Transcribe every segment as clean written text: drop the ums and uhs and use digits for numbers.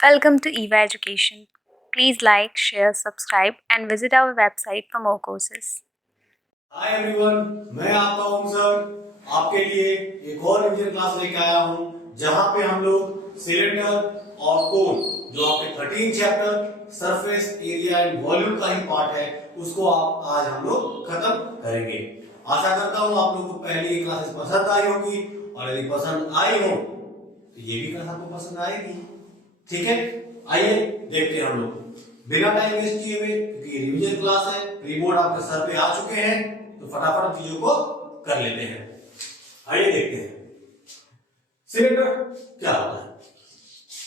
Welcome to EVA Education. Please like, share, subscribe, and visit our website for more courses. Hi everyone, मैं आपका ओम sir आपके लिए एक और रिवीजन क्लास लेके आया हूं जहां पे हम लोग सिलेंडर और कोन जो आपके 13 chapter surface area and volume का ही पार्ट है उसको आज हम लोग खत्म करेंगे। आशा करता हूं आप लोगों को पहली ये क्लासेस पसंद आई होगी और यदि पसंद आई हो तो ये भी क्लास आपको पसंद आएगी। ठीक है, आइए देखते हैं हम लोग बिना टाइम वेस्ट किए हुए, क्योंकि रिवीजन क्लास है, प्री बोर्ड आपके सर पे आ चुके हैं तो फटाफट चीजों को कर लेते हैं। आइए देखते हैं सिलेंडर क्या होता है।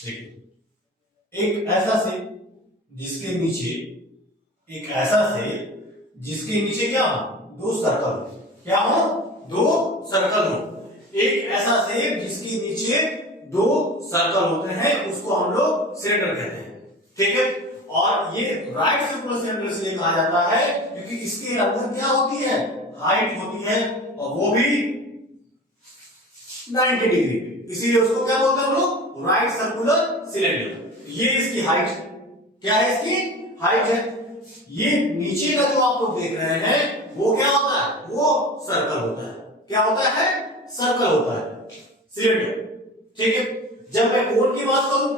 देखिए, एक ऐसा से जिसके नीचे क्या हो, दो सर्कल, क्या हो, दो सर्कल हो। एक ऐसा शेप जिसके नीचे दो सर्कल होते हैं उसको हम लोग सिलेंडर कहते हैं। ठीक है, और ये राइट सर्कुलर सिलेंडर इसलिए कहा जाता है क्योंकि इसके अंदर क्या होती है, हाइट होती है और वो भी 90 डिग्री पे, इसीलिए उसको क्या बोलते हैं हम लोग, राइट सर्कुलर सिलेंडर। ये इसकी हाइट, क्या है, इसकी हाइट है। ये नीचे का जो आप लोग देख रहे हैं वो क्या होता है, वो सर्कल होता है। क्या होता है, सर्कल होता है सिलेंडर। ठीक है, जब मैं कोन की बात करूं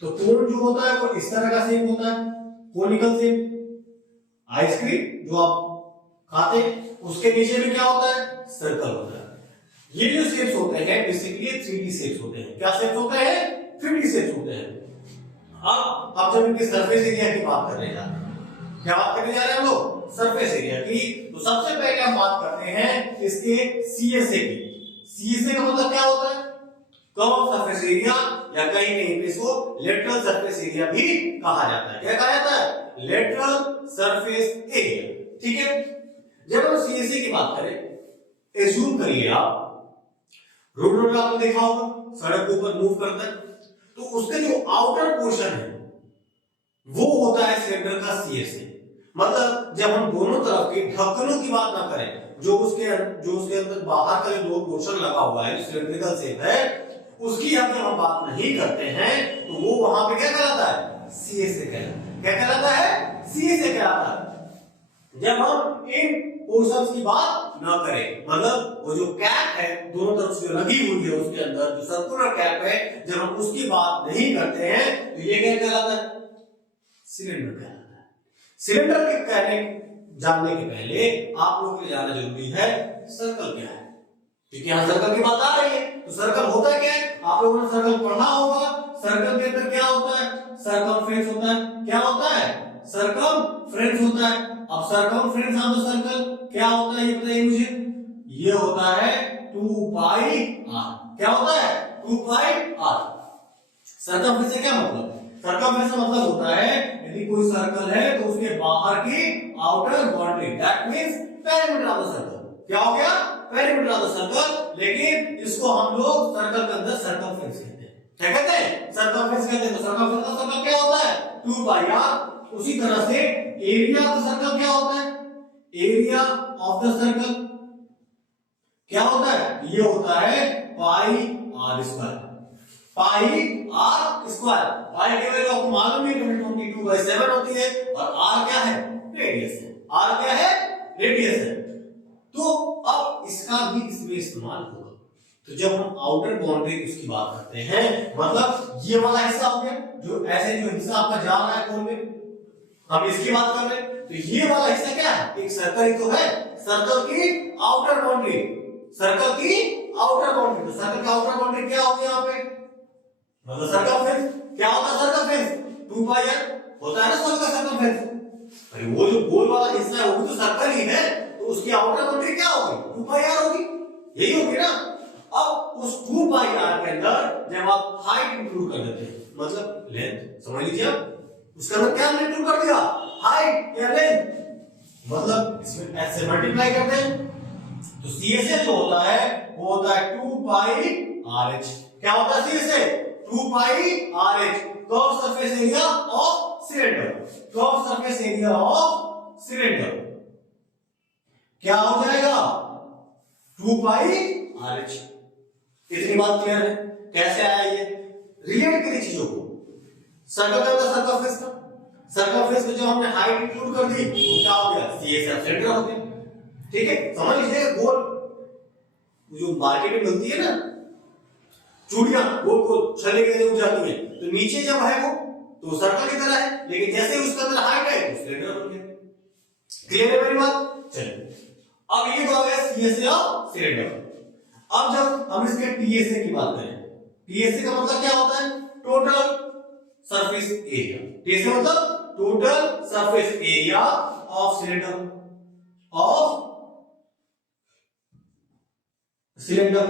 तो कोन जो होता है वो इस तरह का शेप होता है, कोनिकल शेप। आइसक्रीम जो आप खाते हैं उसके नीचे में क्या होता है, सर्कल होता है। ये जो शेप्स होते हैं बेसिकली 3D शेप्स होते हैं। क्या शेप्स होते हैं, 3D शेप्स होते हैं। अब जब इनके सरफेस एरिया की बात करने जा रहे हैं, क्या बात करने जा रहे हैं हम लोग, सरफेस एरिया की, तो सबसे पहले हम बात करते हैं इसके सीएसए की। सीएसए का मतलब क्या होता है, कर्व सरफेस एरिया, या कहीं कहीं पे इसको लेटरल सरफेस एरिया भी कहा जाता है। क्या कहा जाता है, लेटरल सरफेस एरिया। ठीक है, जब हम सीएसए की बात करें, एज्यूम करिए आप रोड आपने देखा होगा, सड़क के ऊपर मूव करता है तो उसके जो आउटर पोर्शन है वो होता है सिलेंडर का सीएसए। मतलब जब हम दोनों तरफ के ढक्कनों की बात ना करें, जो उसके अंदर बाहर का जो दो पोर्शन लगा हुआ है, सिलेंड्रिकल शेप है, उसकी अगर हम बात नहीं करते हैं तो वो वहां पे क्या कहलाता है, सीएसए कहलाता है। क्या कहलाता है, सीएसए कहलाता है। जब हम इन पोर्शंस की बात ना करें, मतलब वो जो कैप है दोनों तरफ से लगी हुई है उसके अंदर जो सर्कुलर कैप है, जब हम उसकी बात नहीं करते हैं तो ये क्या कहलाता है, सिलेंडर कहलाता है। सिलेंडर के कहने जानने के पहले आप लोगों को जानना जरूरी है सर्कल क्या है, क्योंकि यहां सर्कल की बात आ रही है। तो सर्कल होता क्या है, आप लोगों ने सर्कल पढ़ा होगा। सर्कल के अंदर क्या होता है, सर्कमफ्रेंस होता है। क्या होता है, सर्कमफ्रेंस होता है। अब सर्कमफ्रेंस ऑफ द सर्कल क्या होता है ये बताइए मुझे। ये होता है 2 पाई आर। क्या होता है, 2 पाई आर। सर्कमफ्रेंस से क्या मतलब, सर्कमफ्रेंस का मतलब होता है यदि कोई सर्कल है तो उसके बाहर की outer boundary, that means perimeter of the circle. क्या हो गया, पेरीमीटर ऑफ द सर्कल। लेकिन इसको हम लोग सर्कल के अंदर सर्कमफ्रेंस कहते हैं। क्या कहते हैं, सर्कमफ्रेंस कहते हैं। तो सर्कमफ्रेंस का सर्कल क्या होता है, 2 पाई आर। उसी तरह से एरिया ऑफ द सर्कल क्या होता है, एरिया ऑफ द सर्कल क्या होता है, ये होता है pi R square. Pi R square, pi की वैल्यू आपको मालूम है 22/7 होती है, और आर क्या है, रेडियस है। आर क्या है, रेडियस है। तो अब इसका भी इसमें इस्तेमाल होगा। तो जब हम आउटर बाउंड्री उसकी बात करते हैं, मतलब ये वाला हिस्सा हो गया, जो ऐसे जो हिस्सा आपका जा रहा है कोन में, हम इसकी बात कर रहे हैं। तो ये वाला हिस्सा क्या है, एक सर्कल ही तो है, सर्कल की आउटर बाउंड्री, सर्कल की आउटर बाउंड्री। तो सर्कल का आउटर बाउंड्री क्या होगी यहाँ पे, मतलब सर्कमफ्रेंस। क्या होता है सर्कमफ्रेंस, 2 पाई आर होता है ना सर्कल का सर्कमफ्रेंस। अरे वो जो गोल वाला हिस्सा है वो भी तो सर्कल ही है, तो उसकी आउटर बाउंड्री क्या होगी, 2 पाई आर होगी, यही होगी ना। अब उस 2 पाई आर के अंदर जब आप हाइट इंक्लूड कर देते हैं, मतलब लेंथ, समझ लीजिए आप, उसका अंदर क्या इंक्लूड कर दिया, हाइट या लेंथ, मतलब इसमें s से मल्टीप्लाई करते हैं। तो सीएसए जो होता है वो होता है 2 पाई आरएच। क्या होता है CSA, 2 pi RH, curve surface area of cylinder. Curve surface area of cylinder क्या हो जाएगा, 2 पाई आरएच। इतनी बात क्लियर है, कैसे आया ये, रिलेट करिए चीजों को। सर्कल का मतलब सर्कमफेरेंस का, सर्कमफेरेंस में जब हमने हाइट इंक्लूड कर दी तो क्या हो गया, सी एस एफ सेंटर हो गया। ठीक है, समझ लीजिए गोल जो मार्केट में मिलती है ना चूड़ियां, गोल गोल छल्ले के उठ जाती है, तो नीचे जब है वो तो सर्कल की तरह है, लेकिन जैसे ही उसके अंदर हाइट है तो सिलेंडर बन गया। क्लियर है मेरी बात? चलिए अब ये तो आ गया सीएसए ऑफ सिलेंडर। अब जब हम इसके टीएसए की बात करें, टीएसए का मतलब क्या होता है, टोटल सरफेस एरिया। टीएसए मतलब total surface area of cylinder, of cylinder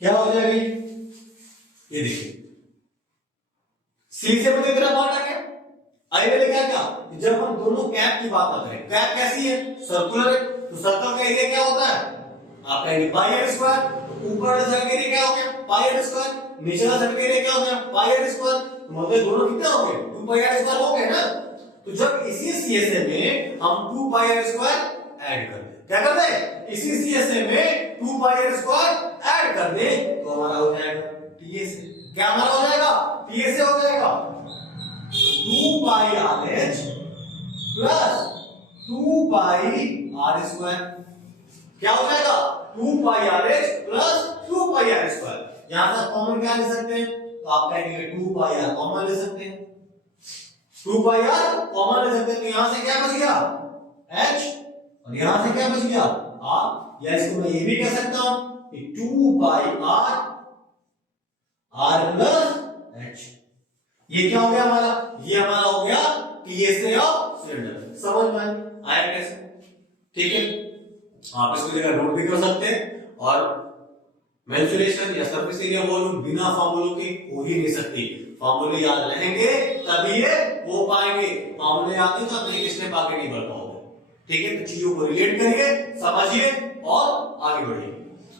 क्या हो जाएगी, ये देखिए सी से मुझे कितना पार्ट आ गया। आई मैंने क्या कहा, जब हम दोनों कैप की बात ना करें, कैप कैसी है, सर्कुलर है, तो सर्कल का एरिया क्या होता है, आप कहेंगे पाई आर स्क्वायर। ऊपर वाला सर्कल एरिया क्या हो गया, पाई आर स्क्वायर, नीचे वाला सर्कल एरिया क्या हो गया, पाई आर स्क्वायर, मतलब दोनों कितना हो गए, 2 पाई आर स्क्वायर हो गए ना। तो जब इसी सीएसए में हम 2 पाई आर स्क्वायर ऐड कर दें, क्या कर दें, इसी सीएसए में 2 पाई आर स्क्वायर ऐड कर दें तो हमारा हो जाएगा टीएसए। क्या हमारा हो जाएगा, टीएसए हो जाएगा 2 pi R H plus 2 pi R square. क्या हो जाएगा, 2 pi R H plus 2 pi R square. यहां से कॉमन क्या ले सकते हैं, तो आप कहेंगे 2 पाई आर कॉमन ले सकते हैं, 2 पाई आर कॉमन ले सकते हैं, तो यहां से क्या बच गया h और यहां से क्या बच गया r, या इसको मैं ये भी कह सकता हूं कि 2 पाई r प्लस h। ये क्या हो गया हमारा, ये हमारा हो गया टीएसए ऑफ सिलेंडर। समझ में आया कैसे? ठीक है, आप इसको जगह नोट भी कर सकते हैं। और मेंसुरेशन या सरफेस एरिया वॉल्यूम बिना फार्मूलों के हो ही नहीं सकती, फार्मूले याद रहेंगे तभी ये हो पाएंगे, फार्मूले याद नहीं तो आप नहीं स्टेप आगे नहीं बढ़ पाओगे। ठीक है, तो चीजों को रिलेट करिए, समझिए और आगे बढ़िए।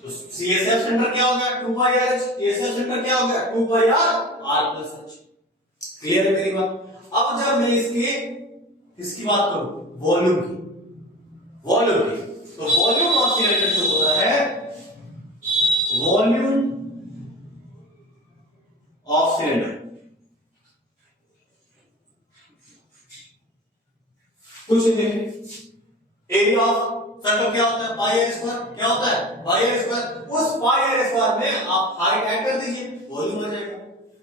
तो सीएसएफ सेंटर क्या हो गया, 2 pi R H, TSF centre क्या हो गया, 2 pi R plus H. Clear है मेरी बात? अब जब मैं इसकी बात करूं वॉल्यूम की, तो वॉल्यूम ऑफ सिलेंडर जो होता है, वॉल्यूम ऑफ सिलेंडर कुछ नहीं, एरिया ऑफ सर्कल क्या होता है, पाई आर स्क्वायर। क्या होता है, पाई आर स्क्वायर। उस पाई आर स्क्वायर में आप हाइट ऐड कर दीजिए, वॉल्यूम आ जाएगा।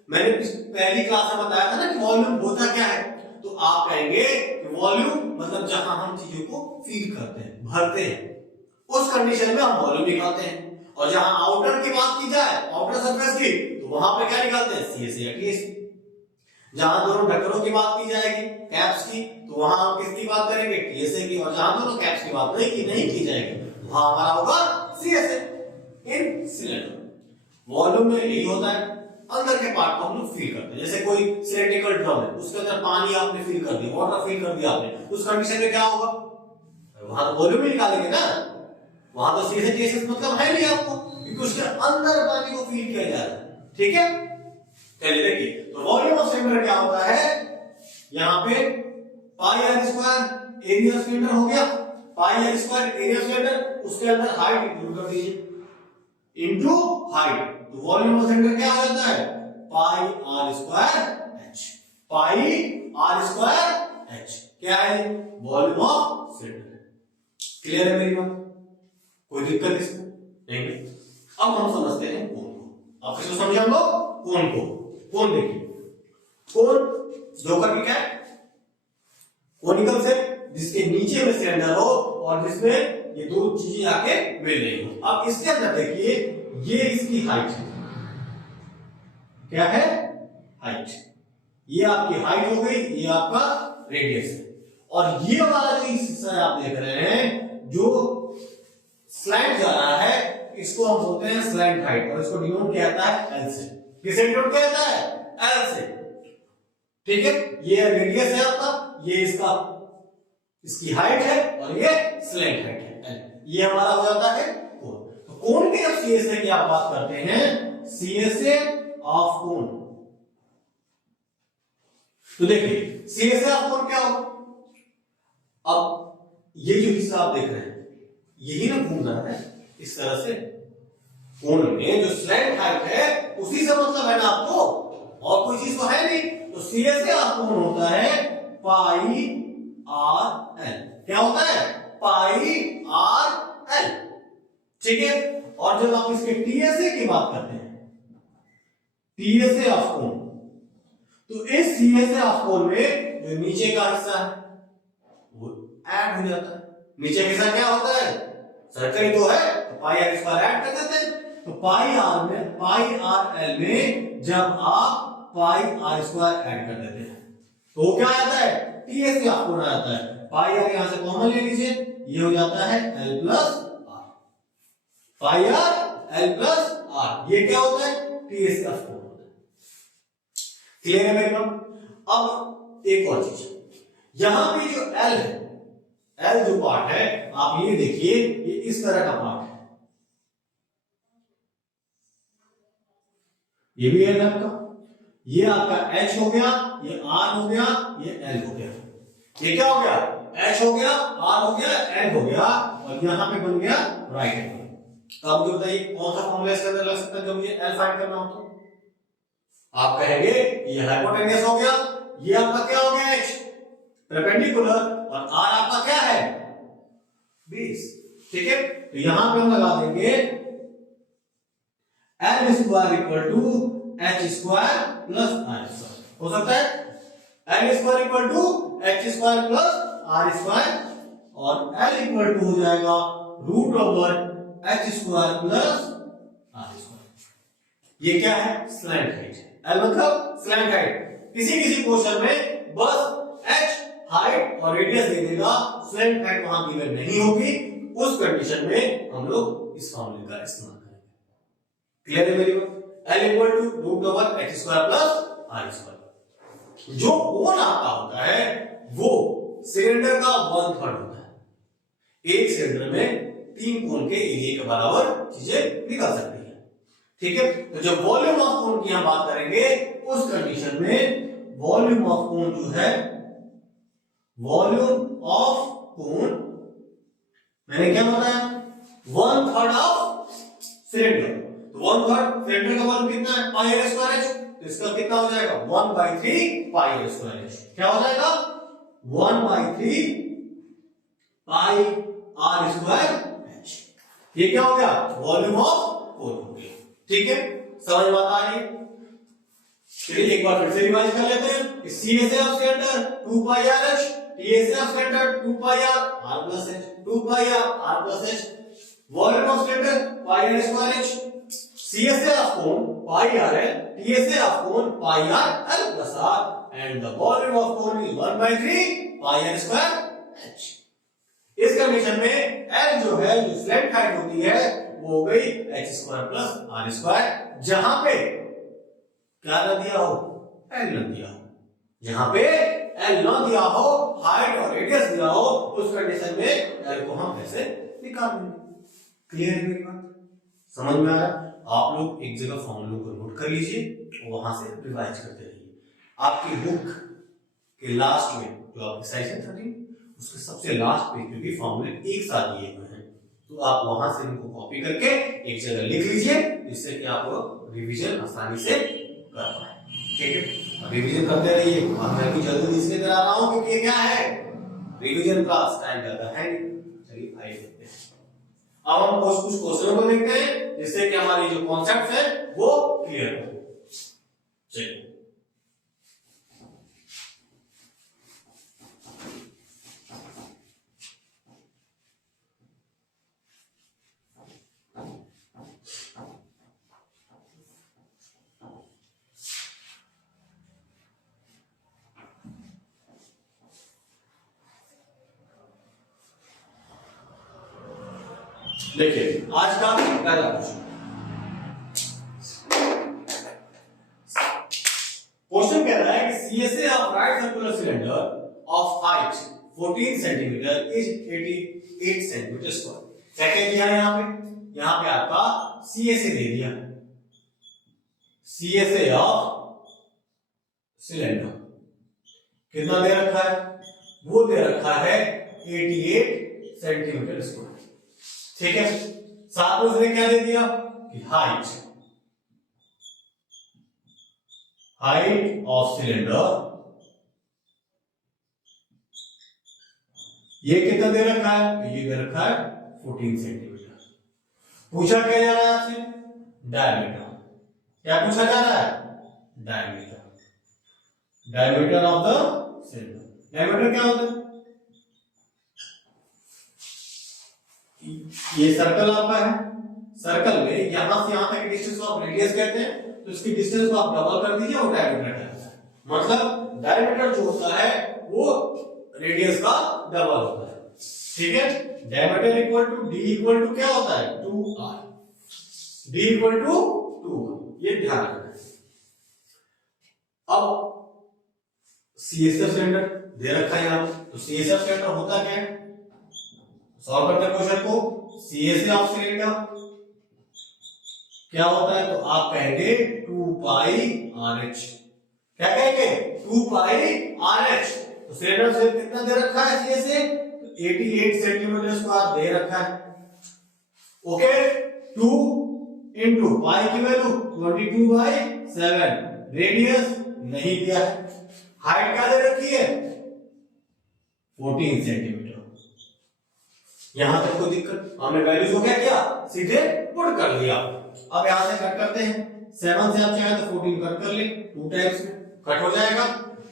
मैंने पहली क्लास में बताया था ना कि वॉल्यूम होता क्या है, तो आप कहेंगे कि वॉल्यूम मतलब जहां हम चीजों को फील करते हैं, भरते हैं, उस कंडीशन में हम वॉल्यूम निकालते हैं। और जहां आउटर की बात की जाए, आउटर सरफेस की, तो वहां पे क्या निकालते हैं, सीएसए या टीएसए। जहां दोनों ढक्कनों की बात की जाएगी, कैप्स की, तो वहां हम किसकी बात करेंगे, टीएसए की। और जहां दोनों कैप्स की बात नहीं की जाएगी, वहां हमारा होगा सीएसए इन सिलेंडर। वॉल्यूम में यही होता है, अंदर के पार्ट को हम लोग फील करते हैं। जैसे कोई सिलेंड्रिकल ड्रम है, उसके अंदर पानी आपने फील कर दिया, वाटर फील कर दिया आपने, उस कंडीशन में क्या होगा, वहां तो वॉल्यूम ही निकालेंगे ना, वहां तो सीधे टीएसए मतलब है नहीं आपको, क्योंकि उसके अंदर पानी को फील किया जा रहा है। ठीक है, चलिए देखिए, तो वॉल्यूम ऑफ सिलेंडर क्या होता है, यहां पे pi R square area of cylinder हो गया, pi R square area of cylinder, उसके अंदर हाइट इंक्लूड कर दीजिए इनटू हाइट, तो वॉल्यूम ऑफ सिलेंडर क्या हो जाता है, pi R square H. Pi R square H क्या है, वॉल्यूम ऑफ सिलेंडर। क्लियर है मेरी बात? कोई दिक्कत इसमें नहीं? अब हम समझते हैं कोण को। अब किसको समझे हम लोग, कोण को। कोण देखिए, कोण दो करके क्या है, कोनिकल से जिसके नीचे में सिलेंडर हो और जिसमें ये दो चीजें आके मिल रही हो। अब इसके अंदर देखिए, ये इसकी हाइट है, क्या है, हाइट। ये आपकी हाइट हो गई, ये आपका रेडियस है। और ये वाला जो हिस्सा आप देख रहे हैं जो स्लैंट जा रहा है, इसको हम बोलते हैं स्लैंट हाइट, और इसको डिनोट किया जाता है एल से। किसे डिनोट किया जाता है, एल से। ठीक है, ये रेडियस है आपका, ये इसकी हाइट है, और ये स्लैंट हाइट है एल। ये हमारा हो जाता है कोण। तो कोण के जब सीएसए की आप बात करते हैं, सीएसए ऑफ कोण, तो देखिए सीएसए ऑफ कोण क्या होगा। अब ये जो हिस्सा आप देख रहे हैं, यही ना घूम रहा है इस तरह से, कोण में जो स्लैंट हाइट है उसी से मतलब है ना आपको, और कोई चीज CSA ऑफ कोण होता है पाई आर एल। क्या होता है? Pi R L. ठीक है। और जब आप इसके TSA की बात करते हैं, TSA ऑफ कोण, तो इस CSA ऑफ कोण में जो नीचे का हिस्सा है वो ऐड हो जाता है। नीचे का हिस्सा क्या होता है? सर्कल तो है, तो पाई आर स्क्वायर ऐड कर देते हैं। तो पाई आर एल में जब आप पाई आर स्क्वायर ऐड कर देते हैं तो वो क्या आता है? TSA ऑफ कोण आता है। पाई आर यहां से कॉमन ले लीजिए, ये हो जाता है L plus R. Pi R L plus R, ये क्या होता है? TSA ऑफ कोण होता है। क्लियर है मेरे बात? अब एक और चीज, यहां पे जो एल है, एल जो पार्ट है, आप ये देखिए, ये इस तरह का पार्ट है, ये भी है आपका, ये आपका H हो गया, ये R हो गया, ये L हो गया। ये क्या हो गया? H हो गया, R हो गया, L हो गया, और यहां पे बन गया राइट एंगल। तो आप मुझे बताइए कौन सा फॉर्मूला इसके अंदर लग सकता है जब मुझे L फाइंड करना हो? तो आप कहेंगे ये हाइपोटेन्यूस हो गया, ये आपका क्या हो गया? H परपेंडिकुलर, और R आपका क्या है? बेस। ठीक है। तो यहां पे हम लगा देंगे L square equal to H square plus R square. हो सकता है L square equal to H square plus R square, और L इक्वल टू हो जाएगा root over H square plus R square. ये क्या है? Slant height. L मतलब स्लैंट हाइट। किसी किसी क्वेश्चन में बस H हाइट और रेडियस दे देगा, स्लैंट हाइट वहां गिवन नहीं होगी। उस कंडीशन में हम लोग इस फॉर्मूले का इस्तेमाल करेंगे। क्लियर है मेरी बात? L equal to root over H square plus R square. जो कोण आपका होता है वो सिलेंडर का 1/3 होता है। एक सिलेंडर में 3 कोण के एरिया के बराबर चीजें निकल सकती है। ठीक है। तो जब वॉल्यूम ऑफ कोण की हम बात करेंगे, उस कंडीशन में वॉल्यूम ऑफ कोण जो है, वॉल्यूम ऑफ कोण मैंने क्या बताया? 1/3 ऑफ सिलेंडर। तो 1/3 सिलेंडर का वॉल्यूम कितना है? Pi R square H. तो इसका कितना हो जाएगा? 1/3 पाई आर स्क्वायर एच। क्या हो जाएगा? 1/3 पाई आर स्क्वायर एच। ये क्या हो गया? वॉल्यूम ऑफ कोण हो गया। ठीक है। समझ में आ रही है? चलिए एक बार फिर से रिवाइज कर लेते हैं। CSA of cylinder 2 pi R H, TSA of cylinder 2 pi R plus H, 2 pi R plus H, volume of cylinder pi R square H, CSA of cone pi R L, TSA of cone pi R L plus R, and the volume of cone is 1/3 pi R square H. इस condition में L जो है, जो slant height होती है, वो हो गई H square plus R square, जहां पे क्या न दिया हो? L न दिया हो। जहां पे L न दिया हो, हाइट और रेडियस दिया हो, उस कंडीशन में L को हम ऐसे निकाल देंगे। क्लियर है मेरी बात? समझ में आ रहा? आप लोग एक जगह फॉर्मूलों को नोट कर लीजिए और वहां से रिवाइज करते रहिए। आपकी बुक के लास्ट में जो आपकी सेक्शन 13 उसके सबसे लास्ट पेज पे भी फॉर्मूले एक साथ दिए हुए हैं, तो आप वहां से इनको कॉपी करके एक जगह लिख लीजिए, जिससे कि आप रिवीजन आसानी से कर पाए। ठीक है। रिवीजन करते रहिए। मैं भी जल्दी इसलिए करा रहा हूं क्योंकि ये क्या है? रिवीजन क्लास टाइम ज्यादा है। चलिए आइए देखते हैं। अब हम कुछ क्वेश्चनों को देखते हैं, जिससे कि हमारी जो कॉन्सेप्ट है वो क्लियर हो। चलिए देखिए आज का पहला क्वेश्चन कह रहा है कि CSA of right circular cylinder of height 14 centimetre is 88 centimetre square. क्या कह दिया है यहाँ पे आपका CSA दे दिया। CSA ऑफ सिलेंडर कितना दे रखा है? वो दे रखा है 88 सेंटीमीटर स्क्वायर। ठीक है। साथ में उसने क्या दे दिया कि हाइट हाइट ऑफ सिलेंडर ये कितना दे रखा है, तो ये दे रखा है 14 सेंटीमीटर। पूछा क्या जा रहा है आपसे, डायमीटर। क्या पूछा जा रहा है, diameter, diameter of the cylinder. Diameter क्या होता है, ये सर्कल आपका है, सर्कल में यहां से यहां तक डिस्टेंस को आप रेडियस कहते हैं, तो इसकी डिस्टेंस को आप डबल कर दीजिए, वो डायमीटर कहलाता है। मतलब डायमीटर जो होता है वो रेडियस का डबल होता है, ठीक है। Diameter equal to D equal to क्या होता है, 2r, D equal to 2r, ये ध्यान रखना है। अब सीएसएफ सिलेंडर दे रखा है यहां, तो सीएसएफ सिलेंडर होता क्या है, सॉल्व करते हैं क्वेश्चन को। सीएसए ऑफ सिलेंडर क्या होता है, तो आप कहेंगे 2 पाई RH। क्या कहेंगे, 2 पाई RH। तो सिलेंडर से कितना दे रखा है सीएसए, 88 सेंटीमीटर स्क्वायर दे रखा है। ओके, 2 इंटू पाई की वैल्यू 22/7, रेडियस नहीं दिया है, हाइट क्या दे रखी है 14 सेंटीमीटर। यहां तक कोई दिक्कत, हमने वैल्यूज को क्या किया, सीधे पुट कर दिया। अब यहां से कट करते हैं, 7 से आप चाहे तो 14 कट कर ले, 2 टाइम्स में कट हो जाएगा।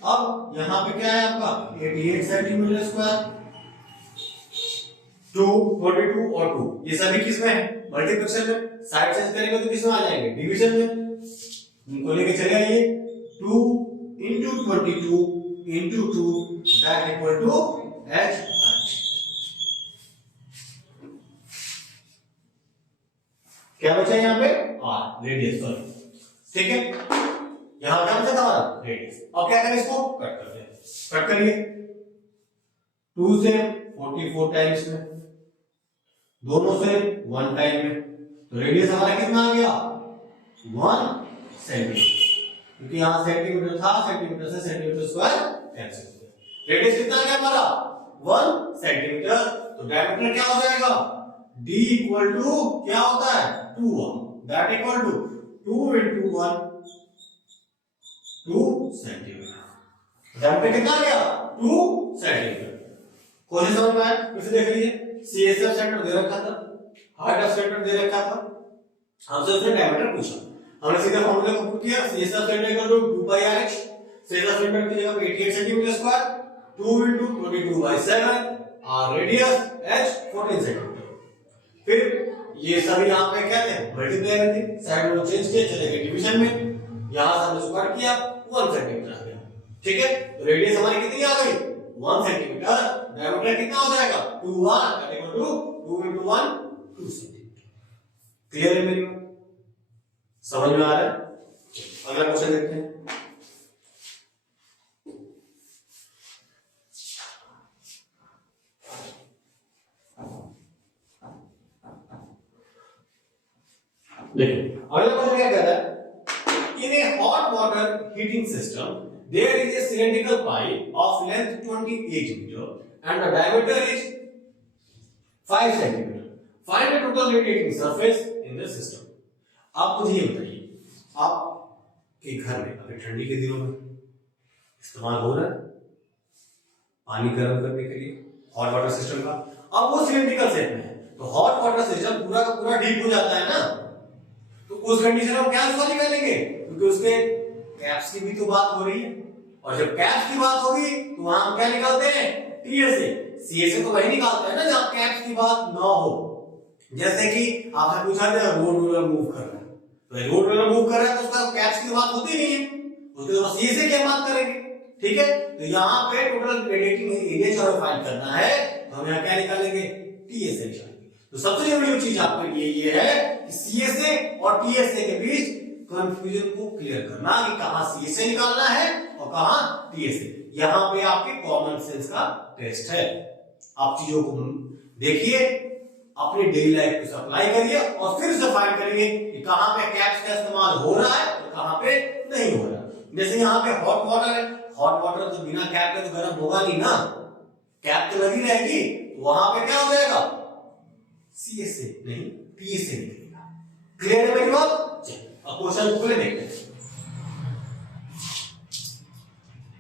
अब यहां पे क्या है आपका 88 सेंटीमीटर स्क्वायर, 2, 42 और 2, ये सभी किस में है, मल्टीप्लिकेशन में। साइड चेंज करेंगे तो किस में आ जाएंगे, डिवीजन में। इनको लेके चले आइए, 2 into 22 into 2 that equal to h। क्या बचा यहाँ पे, r, रेडियस, सॉरी, ठीक है। यहां क्या बचा हमारा, रेडियस। अब क्या करें, इसको कट करते हैं, कट करिए। 2 से 44 टाइम्स में, दोनों से 1 टाइम में, तो रेडियस हमारा कितना आ गया 1 सेंटीमीटर, क्योंकि यहां सेंटीमीटर था, सेंटीमीटर से सेंटीमीटर स्क्वायर कैंसिल हो गया। रेडियस कितना आ गया हमारा 1 सेंटीमीटर। तो डायमीटर क्या हो जाएगा, d इक्वल टू क्या होता है 2r, that equal to 2 into 1, 2 centimetre. Diameter कितना आ गया 2 सेंटीमीटर। क्वेश्चन समझ में आया, फिर से देख लीजिए। सीएसएफ सेंटर दे रखा था, हाइट ऑफ सेंटर दे रखा था, हमसे उसने डायमीटर पूछा, हमने सीधा फॉर्मूला को पुट किया। CSF centre equal to 2 pi RH, CSF centre की जगह पे 88 सेंटीमीटर स्क्वायर, 2 into 22/7, और रेडियस h 14 सेंटीमीटर। फिर ये सभी यहां पे क्या थे, मल्टीप्लाई कर दी, साइड में चेंज किए, चले गए डिवीजन में। यहां से हमने स्क्वायर किया, 1 सेंटीमीटर आ गया, ठीक है। तो रेडियस हमारी कितनी आ गई 1 सेंटीमीटर। डायमीटर कितना हो जाएगा 2r, that equal to 2 into 1, 2 centimetre. Clear है मेरी बात, समझ में आ रहा है। अगला क्वेश्चन देखते हैं। देखिए अगला क्वेश्चन क्या कहता है, in a hot water heating system there is a cylindrical pipe of length 28 metre and the diameter is 5 centimetre. Find the total radiating surface in the system. आप मुझे ये बताइए, आपके घर में अभी ठंडी के दिनों में इस्तेमाल हो रहा है पानी गर्म करने के लिए हॉट वाटर सिस्टम का। अब वो सिलेंड्रिकल शेप में है, तो हॉट वाटर सिस्टम पूरा का पूरा डीप हो जाता है ना, तो उस कंडीशन में क्या उसका निकालेंगे, क्योंकि उसके कैप्स की भी तो बात हो रही है, और जब कैप्स की बात होगी तो वहां हम क्या निकालते हैं टीएसए। सीएसए तो वही निकालते हैं ना जहां कैप्स की बात ना हो। जैसे कि आपने पूछा था रोड रोलर मूव कर रहा है, तो रोड रोलर मूव कर रहा है तो उसका कैप्स की बात होती नहीं है, उसके तो सीएसए की बात करेंगे, ठीक है। तो यहाँ पे टोटल रेडिएटिंग एरिया जो फाइंड करना है, तो हम यहाँ क्या निकालेंगे टीएसए निकालेंगे। तो सबसे जरूरी चीज आपके लिए ये है कि सीएसए और टीएसए के बीच कंफ्यूजन को क्लियर करना कि कहां सीएसए निकालना है और कहां टीएसए। यहां पे आपके कॉमन सेंस का टेस्ट है। आप चीजों को देखिए, अपनी डेली लाइफ को अप्लाई करिए और फिर से फाइंड करिए कि कहां पे कैप्स का इस्तेमाल हो रहा है और कहां पे नहीं हो रहा। जैसे यहाँ पे हॉट वाटर है, हॉट वाटर तो बिना कैप के तो गर्म होगा नहीं ना, कैप तो लगी रहेगी, वहां पे क्या हो जाएगा सीएसए नहीं टीएसए निकलेगा। क्लियर है मेरी बात। अब क्वेश्चन को पहले देखते हैं।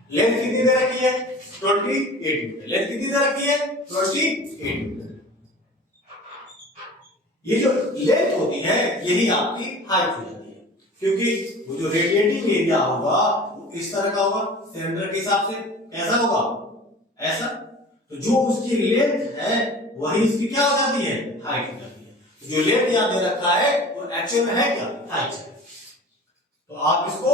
लेंथ कितनी दे रखी है 28 मीटर, लेंथ कितनी दे रखी है 28 मीटर। ये जो लेंथ होती है यही आपकी हाइट हो जाती है, क्योंकि वो जो रेडिएटिंग एरिया होगा वो इस तरह का होगा सिलेंडर के हिसाब से, कैसा होगा ऐसा, तो जो उसकी लेंथ है वही इसकी क्या हो जाती है हाइट हो जाती है। जो लेंथ यहां दे रखा है वो एक्चुअल में है क्या हाइट है, तो आप इसको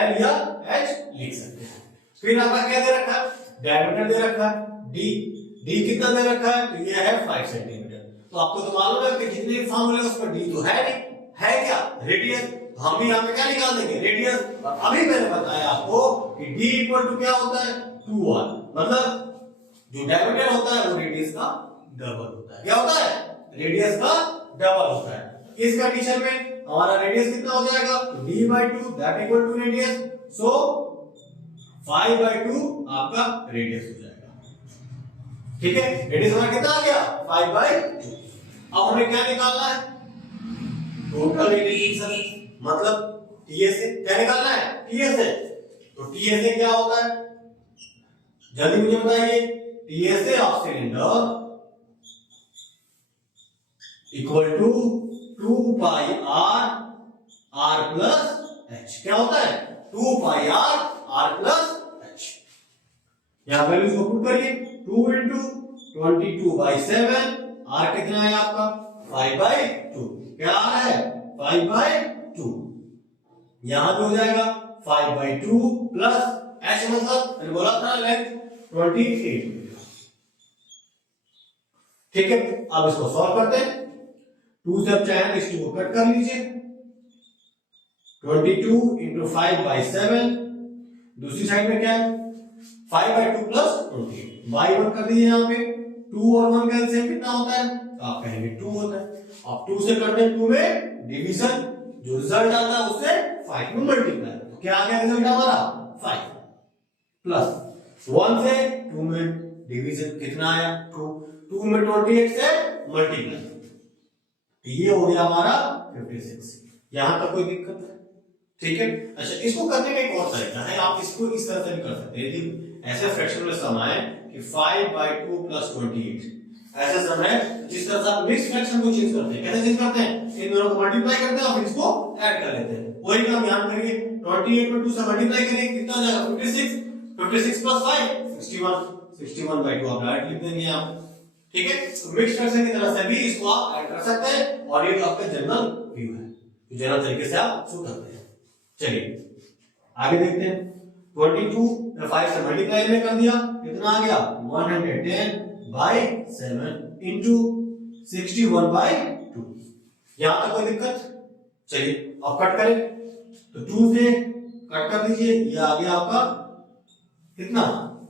L या H लिख सकते हैं। फिर आपका क्या दे रखा है डायमीटर दे रखा है D कितना दे रखा है, तो ये है 5 सेंटीमीटर। तो आपको तो मालूम है कि जितने भी फॉर्मूले उस पर D तो है नहीं, है क्या रेडियस, तो हम भी यहाँ पे क्या निकाल देंगे रेडियस। अभी मैंने बताया आपको कि D इक्वल टू क्या होता है 2r, मतलब जो डायमीटर होता है वो रेडियस का डबल होता है। क्या होता है रेडियस का डबल होता है। इस कंडीशन में हमारा रेडियस कितना हो जाएगा d/2 that equal to radius, so 5/2 आपका रेडियस हो जाएगा। ठीक है, रेडियस हमारा कितना आ गया 5/2। अब हमें क्या निकालना है टोटल रेडिएटिंग सरफेस, मतलब टीएसए क्या निकालना है टीएसए। तो टीएसए क्या होता है जल्दी मुझे बताइए, TSA of cylinder equal to 2 pi r plus h। क्या होता है 2 पाई r प्लस h। यहां वैल्यूज को पुट करिए, 2 इंटू 22/7, r कितना है आपका 5/2, क्या आ रहा है 5/2। यहां भी हो जाएगा 5/2 प्लस h, मतलब मैंने बोला था लेंथ 28। ठीक है, अब इसको सॉल्व करते हैं। 2 से अब चाहे इस 2 को कट कर लीजिए, 22 इंटू 5/7, दूसरी साइड में क्या है 5/2 प्लस 28, बाई 1 कर दीजिए। यहाँ पे 2 और 1 का एलसीएम कितना होता है, तो आप कहेंगे 2 होता है। अब 2 से करते हैं 2 में डिवीजन, जो रिजल्ट आता है उससे 5 में मल्टीप्लाई, तो क्या आ गया रिजल्ट हमारा 5 प्लस 1 से 2 में डिवीजन कितना आया 2, 2 में 28 से मल्टीप्लाई, ये हो गया हमारा 56। यहां तक कोई दिक्कत है, ठीक है। अच्छा, इसको करने का एक और तरीका है, आप इसको इस तरह से भी कर सकते हैं। यदि ऐसे फ्रैक्शन में सम आए कि 5/2 प्लस 28, ऐसे सम है जिस तरह से आप मिक्स फ्रैक्शन को चेंज करते हैं, कैसे चेंज करते हैं, इन दोनों को मल्टीप्लाई करते हैं और फिर इसको ऐड कर लेते हैं। वही काम यहां करिए, 28 में 2 से मल्टीप्लाई करेंगे कितना हो जाएगा 56, 56 प्लस 5 61, 61/2 आप डायरेक्ट लिख देंगे यहां, ठीक है। तो मिक्स फ्रैक्शन की तरह से भी इसको आप ऐड कर सकते हैं, और ये तो आपका जनरल व्यू है, तो जनरल तरीके से आप शुरू करते हैं। चलिए आगे देखते हैं, 22 में 5 से मल्टीप्लाई में कर दिया, कितना आ गया 110/7 इंटू 61/2। यहां तक कोई दिक्कत, चलिए अब कट करें, तो 2 से कट कर दीजिए, ये आ गया आपका कितना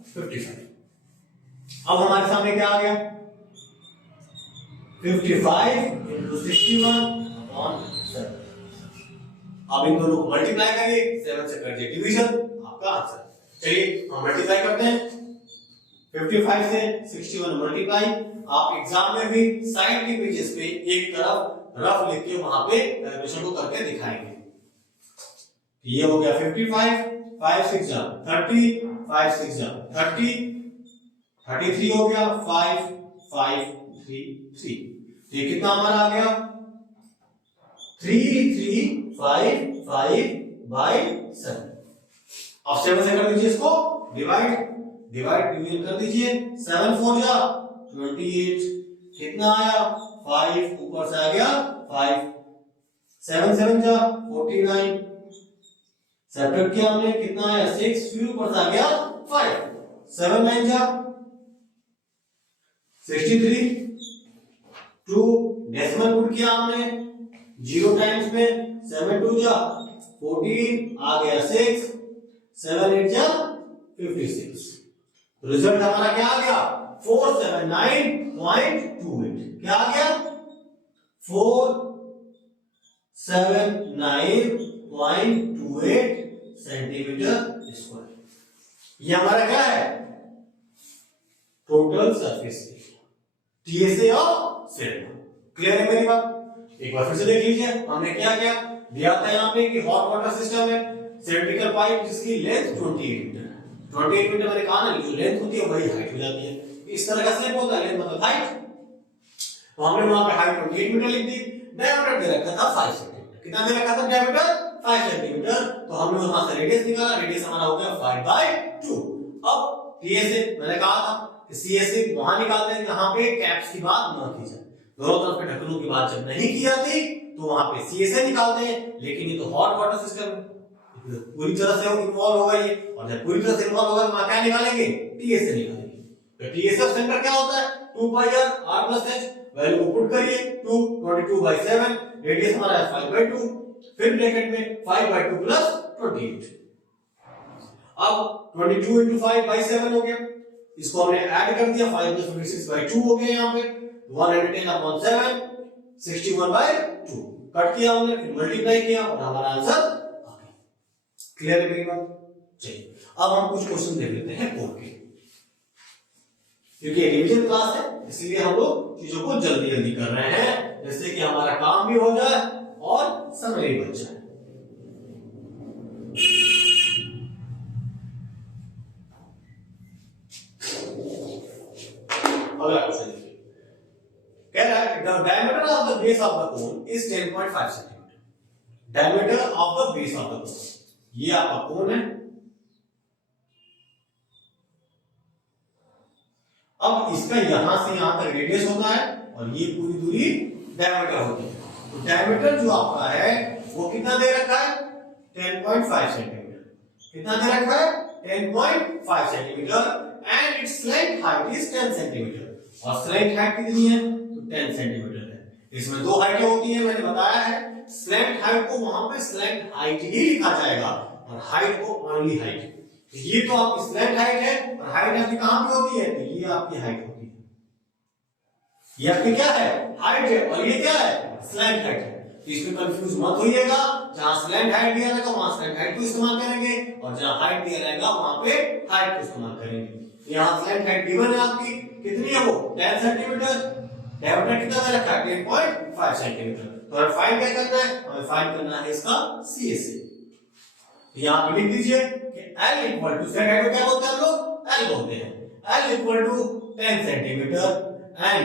55। अब हमारे सामने क्या आ गया 55 इंटू 61/7। अब इन दोनों को मल्टीप्लाई करिए, 7 से कर दिए डिवीजन, आपका आंसर। चलिए हम मल्टीप्लाई करते हैं, 55 से 61 मल्टीप्लाई। आप एग्जाम में भी साइड के पेजेस पे एक तरफ रफ लिख के वहां पे कैलकुलेशन को करके दिखाएंगे। ये हो गया 55, 5 6 जा 30, 5 6 जा 30, 33 हो गया, 5 5 3 3, ये कितना हमारा आ गया 3355/7। अब 7 से कर दीजिए इसको डिवाइड, डिवीजन कर दीजिए, 7 4 जा 28, कितना आया 5, ऊपर से आ गया 5, 7 7 जा 49, सब्ट्रैक्ट किया हमने, कितना आया 6, फिर ऊपर से आ गया 5, 7 9 जा 63, 2 डेसिमल पुट किया हमने 0 टाइम्स में, 7 2 जा 14, आ गया 6, 7 8 जा 56। रिजल्ट हमारा क्या आ गया 479.28। क्या आ गया 479.28 सेंटीमीटर स्क्वायर। ये हमारा क्या है total surface area, TSA of cylinder. Clear है मेरी बात? एक बार फिर से देख लीजिए, हमने क्या किया, दिया था यहाँ पे कि हॉट वाटर सिस्टम है, सिलिंड्रिकल पाइप जिसकी लेंथ 28 मीटर है, 28 मीटर मैंने कहा ना, जो लेंथ होती है वही हाइट हो जाती है। इस तरह का स्लेब होता है, लेंथ मतलब हाइट। तो हमने वहां पे हाइट 28 मीटर लिख दी, डायमीटर दे रखा था 5 सेंटीमीटर। कितना दे रखा था डायमीटर? 5 सेंटीमीटर। तो हमने वहां से रेडियस निकाला, रेडियस हमारा हो गया 5/2। अब टीएसए मैंने कहा था कि सीएसए वहां निकालते हैं जहां पे कैप्स की बात न की जाए, दोनों तरफ के ढक्कनों की बात जब नहीं की जाती तो वहां पे सीएसए निकालते हैं। लेकिन ये तो हॉट वाटर सिस्टम पूरी तरह से इन्वॉल्व होगा ये, और जब पूरी तरह से इन्वॉल्व होगा तो वहां क्या निकालेंगे? टीएसए निकालेंगे। तो टीएसए ऑफ सेंटर क्या होता है? 2πr r plus h। Value को पुट करिए, 2 22/7, रेडियस हमारा है 5/2, फिर ब्रैकेट में 5/2 प्लस 28। अब 22 into 5/7 हो गया, इसको हमने ऐड कर दिया, 5 plus 56/2 हो गया। यहाँ पे 110/7 61/2 कट किया हमने, फिर मल्टीप्लाई किया और हमारा आंसर आ गया। क्लियर है मेरी बात? चलिए अब हम कुछ क्वेश्चन देख लेते हैं कोड के, क्योंकि रिवीजन क्लास है इसलिए हम लोग चीजों को जल्दी जल्दी कर रहे हैं, जिससे कि हमारा काम भी हो जाए और समय भी बच जाए। अगला क्वेश्चन देखिए, कह रहा है the diameter of the base of the cone is 10.5 centimetre. Diameter of the base of the cone, ये आपका कोन है। अब इसका यहां से यहां तक रेडियस होता है और ये पूरी दूरी डायमीटर होती है। तो डायमीटर जो आपका है वो कितना दे रखा है? 10.5 सेंटीमीटर। कितना दे रखा है? 10.5 centimetre. And it's slant height is 10 centimetre. और स्लैंट हाइट कितनी है? तो 10 सेंटीमीटर है। इसमें दो हाइटें होती है, मैंने बताया है। स्लैंट हाइट को वहां पे स्लैंट हाइट ही लिखा जाएगा और हाइट को ओनली हाइट। ये तो आपकी स्लैंट हाइट है और हाइट आपकी कहां पे होती है? तो ये आपकी हाइट होती है। ये आपकी क्या है? हाइट है। और ये क्या है? स्लैंट हाइट है। तो इसमें कंफ्यूज मत होइएगा, जहां स्लैंट हाइट दिया रहेगा वहां स्लैंट हाइट को इस्तेमाल करेंगे और जहां हाइट दिया रहेगा वहां पे हाइट को इस्तेमाल करेंगे। यहाँ स्लैंट हाइट गिवन है आपकी, कितनी है वो? 10 सेंटीमीटर। डायमीटर कितना दे रखा है? 10.5 सेंटीमीटर। तो हमें फाइंड क्या करना है? हमें फाइंड करना है इसका सीएसए। यहाँ पे लिख दीजिए कि L equal to, slant height को क्या बोलते हैं हम लोग? L बोलते हैं। L equal to 10 centimetre and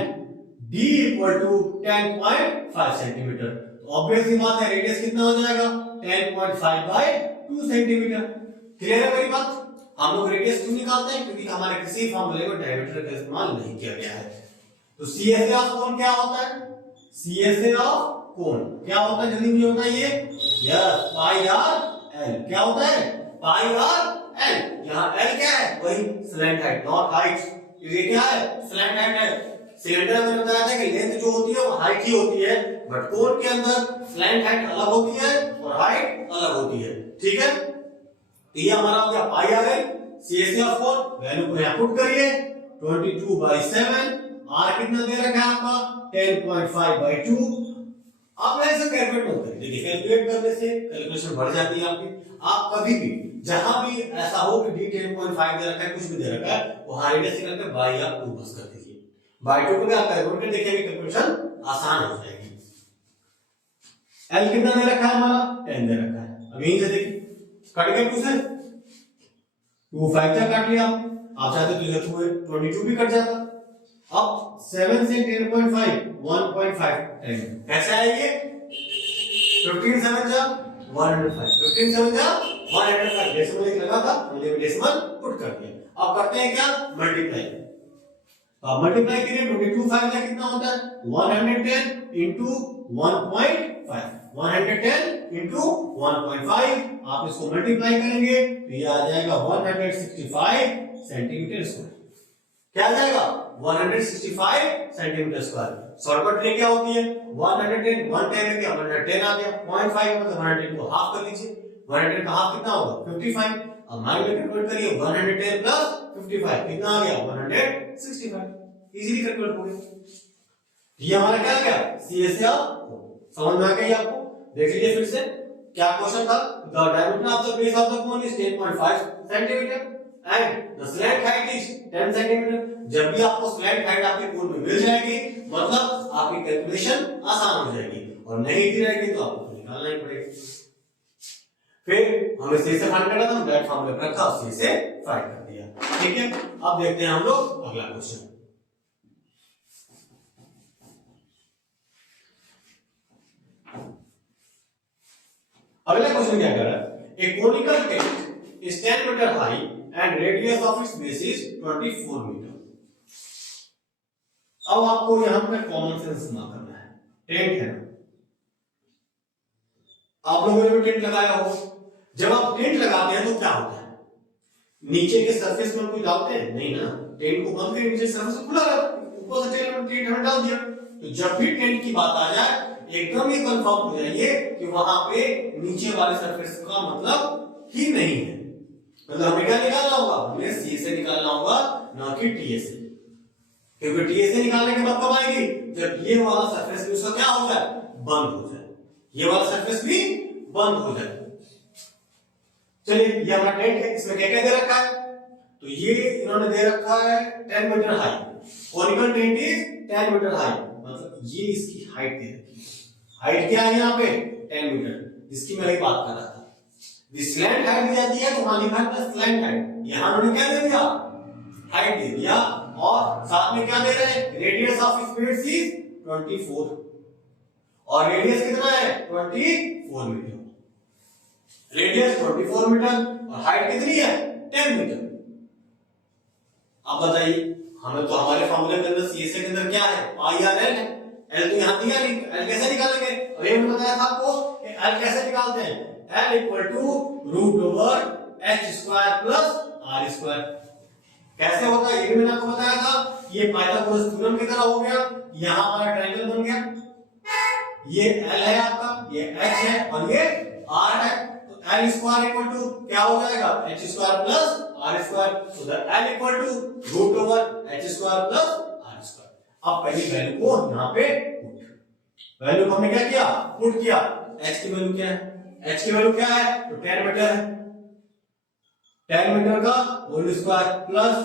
D equal to 10.5 centimetre. तो ऑब्वियसली बात है रेडियस कितना हो जाएगा? 10.5/2 सेंटीमीटर। क्लियर है मेरी बात? हम लोग रेडियस क्यों निकालते हैं? क्योंकि हमारे किसी फॉर्मूले में डायमीटर का इस्तेमाल नहीं किया गया है। तो सीएसए ऑफ कोन क्या होता है? सीएसए ऑफ कोन क्या होता है? जल्दी मुझे बताइए। यस, पाई आर एल। क्या होता है? Pi R L. यहाँ एल क्या है? वही स्लैंट हाइट, नॉट हाइट। ये क्या है? स्लैंट हाइट है। सिलेंडर में बताया था कि लेंथ जो होती है वो हाइट ही होती है, बट कोन के अंदर स्लैंट हाइट अलग होती है और हाइट अलग होती है। ठीक है, तो ये हमारा हो गया pi R L. CSA of cone value को यहां पुट करिए, 22/7। आर कितना दे रखा है आपका? 10.5/2। आप ऐसे कैलकुलेट मत करिए, देखिए कैलकुलेट करने से कैलकुलेशन बढ़ जाती है आपकी। आप कभी भी जहां भी ऐसा हो कि डी 10.5 दे रखा है, कुछ भी दे रखा है, वहां रेडियस निकाल के बाई आप 2 बस कर दीजिए। बाई 2 को आप कैलकुलेट करके देखिए, कैलकुलेशन आसान हो जाएगी। एल कितना दे रखा है हमारा? 10 दे रखा है। अब यहीं से देखिए कट गया 2 से, 2 5 का काट लिया आप चाहते तो इधर 22 भी कट जाता। अब 7 से 10.5 1.5 10 कैसे आएगी? 15 7 जा 105, 15 7 जा 105। डेसिमल एक लगा था, मैंने डेसिमल पुट कर दिया। अब करते हैं क्या? मल्टीप्लाई। अब मल्टीप्लाई करिए, 22 5 जा कितना होता है? 110 into 1.5। 110 into 1.5 आप इसको मल्टीप्लाई करेंगे तो ये आ जाएगा 165 सेंटीमीटर स्क्वायर। क्या आ जाएगा? 165 सेंटीमीटर स्क्वायर। शॉर्टकट ट्रिक क्या होती है? 110 110 है क्या? 110 आ गया। 0.5 मतलब 110 को हाफ कर लीजिए। 110 का हाफ कितना होगा? 55। अब माइंड में कैलकुलेट करिए, 110 प्लस 55 कितना आ गया? 165। इजीली कैलकुलेट हो गया। ये हमारा क्या आ गया? CSA of. समझ में आ गई आपको? देख लीजिए फिर से, क्या क्वेश्चन था? The diameter of the base of the cone is 10.5 centimetre and the slant height is 10 centimetre. जब भी आपको स्लैंट हाइट आपके कोन में मिल जाएगी, मतलब आपकी कैलकुलेशन आसान हो जाएगी, और नहीं दी रहेगी तो आपको निकालना ही पड़ेगा। फिर हमें सी से फाइंड करना था, डायरेक्ट फॉर्मूला पे रखा और सी से फाइंड कर दिया। ठीक है, अब देखते हैं हम लोग अगला क्वेश्चन। अगला क्वेश्चन क्या कह रहा है, a conical tent is 10 metre high and radius of its base is 24 metre. अब आपको यहां पे कॉमन सेंस इस्तेमाल करना है। टेंट है ना, आप लोगों ने भी टेंट लगाया हो। जब आप टेंट लगाते हैं तो क्या होता है, नीचे के सरफेस में कोई डालते हैं नहीं ना, टेंट को बंद करके नीचे सरफेस खुला रहता है, ऊपर से टेंट हमें डाल दिया। तो जब भी टेंट की बात आ जाए एकदम ही कंफर्म हो जाइए कि वहां पे नीचे वाले सरफेस का मतलब ही नहीं है। मतलब हमें क्या निकालना होगा, हमें सी से निकालना होगा, ना कि टी से। क्योंकि टी से निकालने के बाद कब आएगी, जब ये वाला सरफेस भी उसका क्या हो जाए, बंद हो जाए, ये वाला सरफेस भी बंद हो जाए। चलिए, ये हमारा टेंट है, इसमें क्या क्या दे रखा है, तो ये इन्होंने दे रखा है 10 metre high. Conical tent is 10 metre high, मतलब ये इसकी हाइट दे रखी है। हाइट क्या है यहाँ पे 10 मीटर, जिसकी मैं अभी बात कर रहा था। स्लैंट हाइट दी जाती है तो वहां लिखा है स्लैंट हाइट, यहां उन्होंने क्या दे दिया, हाइट दे दिया, और साथ में क्या दे रहे हैं, रेडियस ऑफ स्पेस इज 24 और रेडियस कितना है 24 मीटर। रेडियस 24 मीटर और हाइट कितनी है 10 मीटर। अब बताइए, हमें तो हमारे फॉर्मूले के अंदर सी से के अंदर क्या है, पाई आर एल है। एल तो यहां दिया नहीं, एल कैसे निकालेंगे, और ये मैंने बताया था आपको कि एल कैसे निकालते हैं, L equal to root over H square plus R square. कैसे होता है ये भी मैंने आपको बताया था। ये पाइथागोरस थ्योरम की तरह हो गया, यहां हमारा ट्रायंगल बन गया, ये एल है आपका, ये एच है और ये आर है। तो एल स्क्वायर इक्वल टू क्या हो जाएगा, H square plus R square. So the L equal to root over H square plus R square. अब पहली वैल्यू को यहां पे पुट, वैल्यू हमने क्या किया, पुट किया। एच की वैल्यू क्या है, एच की वैल्यू क्या है, तो 10 मीटर है, 10 मीटर का होल स्क्वायर प्लस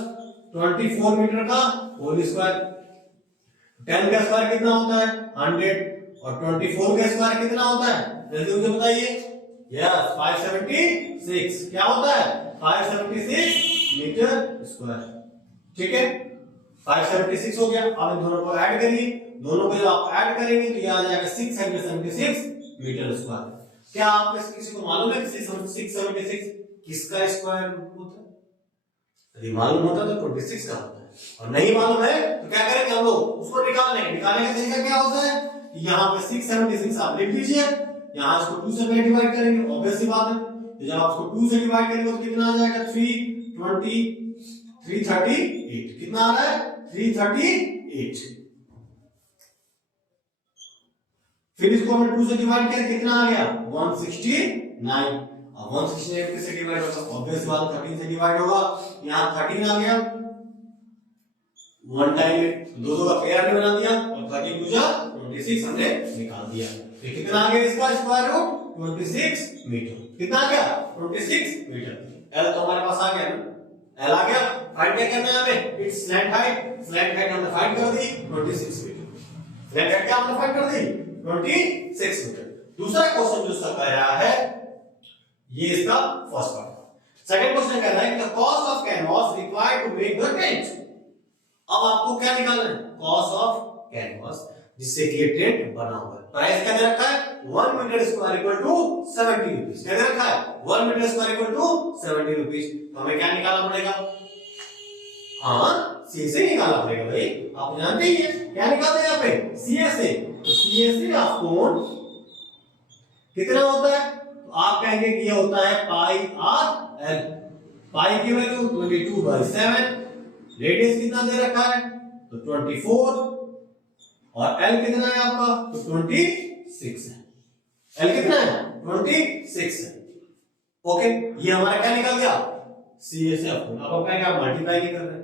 24 मीटर का होल स्क्वायर। 10 का स्क्वायर कितना होता है 100 और 24 का स्क्वायर कितना होता है, जल्दी मुझे बताइए। यस 576 क्या होता है 576 मीटर स्क्वायर। ठीक है, 576 हो गया। अब इन दोनों को ऐड करिए, दोनों को जब आप ऐड करेंगे तो ये आ जाएगा 676 मीटर स्क्वायर। क्या आप किसी को मालूम है कि 676 किसका स्क्वायर होता है? यदि मालूम होता तो 26 का होता है, और नहीं मालूम है तो क्या करेंगे हम लोग, उसको निकाल लेंगे। निकालने का तरीका क्या होता है, यहाँ पे 676 आप लिख लीजिए, यहाँ इसको 2 से पहले डिवाइड करेंगे, ऑब्वियस सी बात है। तो जब आप इसको 2 से डिवाइड करेंगे तो कितना आ जाएगा 338। कितना आ रहा है 338। फिर इसको हमने 2 से डिवाइड किया, कितना आ गया 169। अब 169 किससे डिवाइड होगा, ऑब्वियस बात 13 से डिवाइड होगा। यहाँ 13 आ गया, 1 टाइम दो का पेयर भी बना दिया और 13 दूजा 26 हमने निकाल दिया। तो कितना आ गया इसका स्क्वायर रूट 26 मीटर। कितना आ गया 26 मीटर। एल तो हमारे पास आ गया ना, एल आ गया। फाइंड क्या करना है हमें, it's slant height. Slant height हमने फाइंड कर दी 26 मीटर। स्लैंट हाइट क्या हमने फाइंड कर दी 26 मीटर। दूसरा क्वेश्चन जो इसका कह रहा है, ये इसका फर्स्ट पार्ट। सेकंड क्वेश्चन कह रहा है the cost of canvas required to make the tent. अब आपको क्या निकालना है, कॉस्ट ऑफ कैनवास, जिससे कि ये टेंट बना हुआ है। प्राइस क्या दे रखा है 1 metre square equal to 70 rupees. क्या दे रखा है 1 metre square equal to 70 rupees. तो हमें क्या निकालना पड़ेगा, हाँ सी से निकालना पड़ेगा भाई, आप जानते ही हैं क्या निकालते हैं यहाँ पे सी से। तो सी से ऑफ कोण कितना होता है, तो आप कहेंगे कि ये होता है पाई आर एल। पाई की वैल्यू 22/7, रेडियस कितना दे रखा है तो 24 और एल कितना है आपका तो 26 है। एल कितना है 26 है। ओके, ये हमारा क्या निकल गया सी से। अब आप कहेंगे आप मल्टीप्लाई नहीं कर रहे,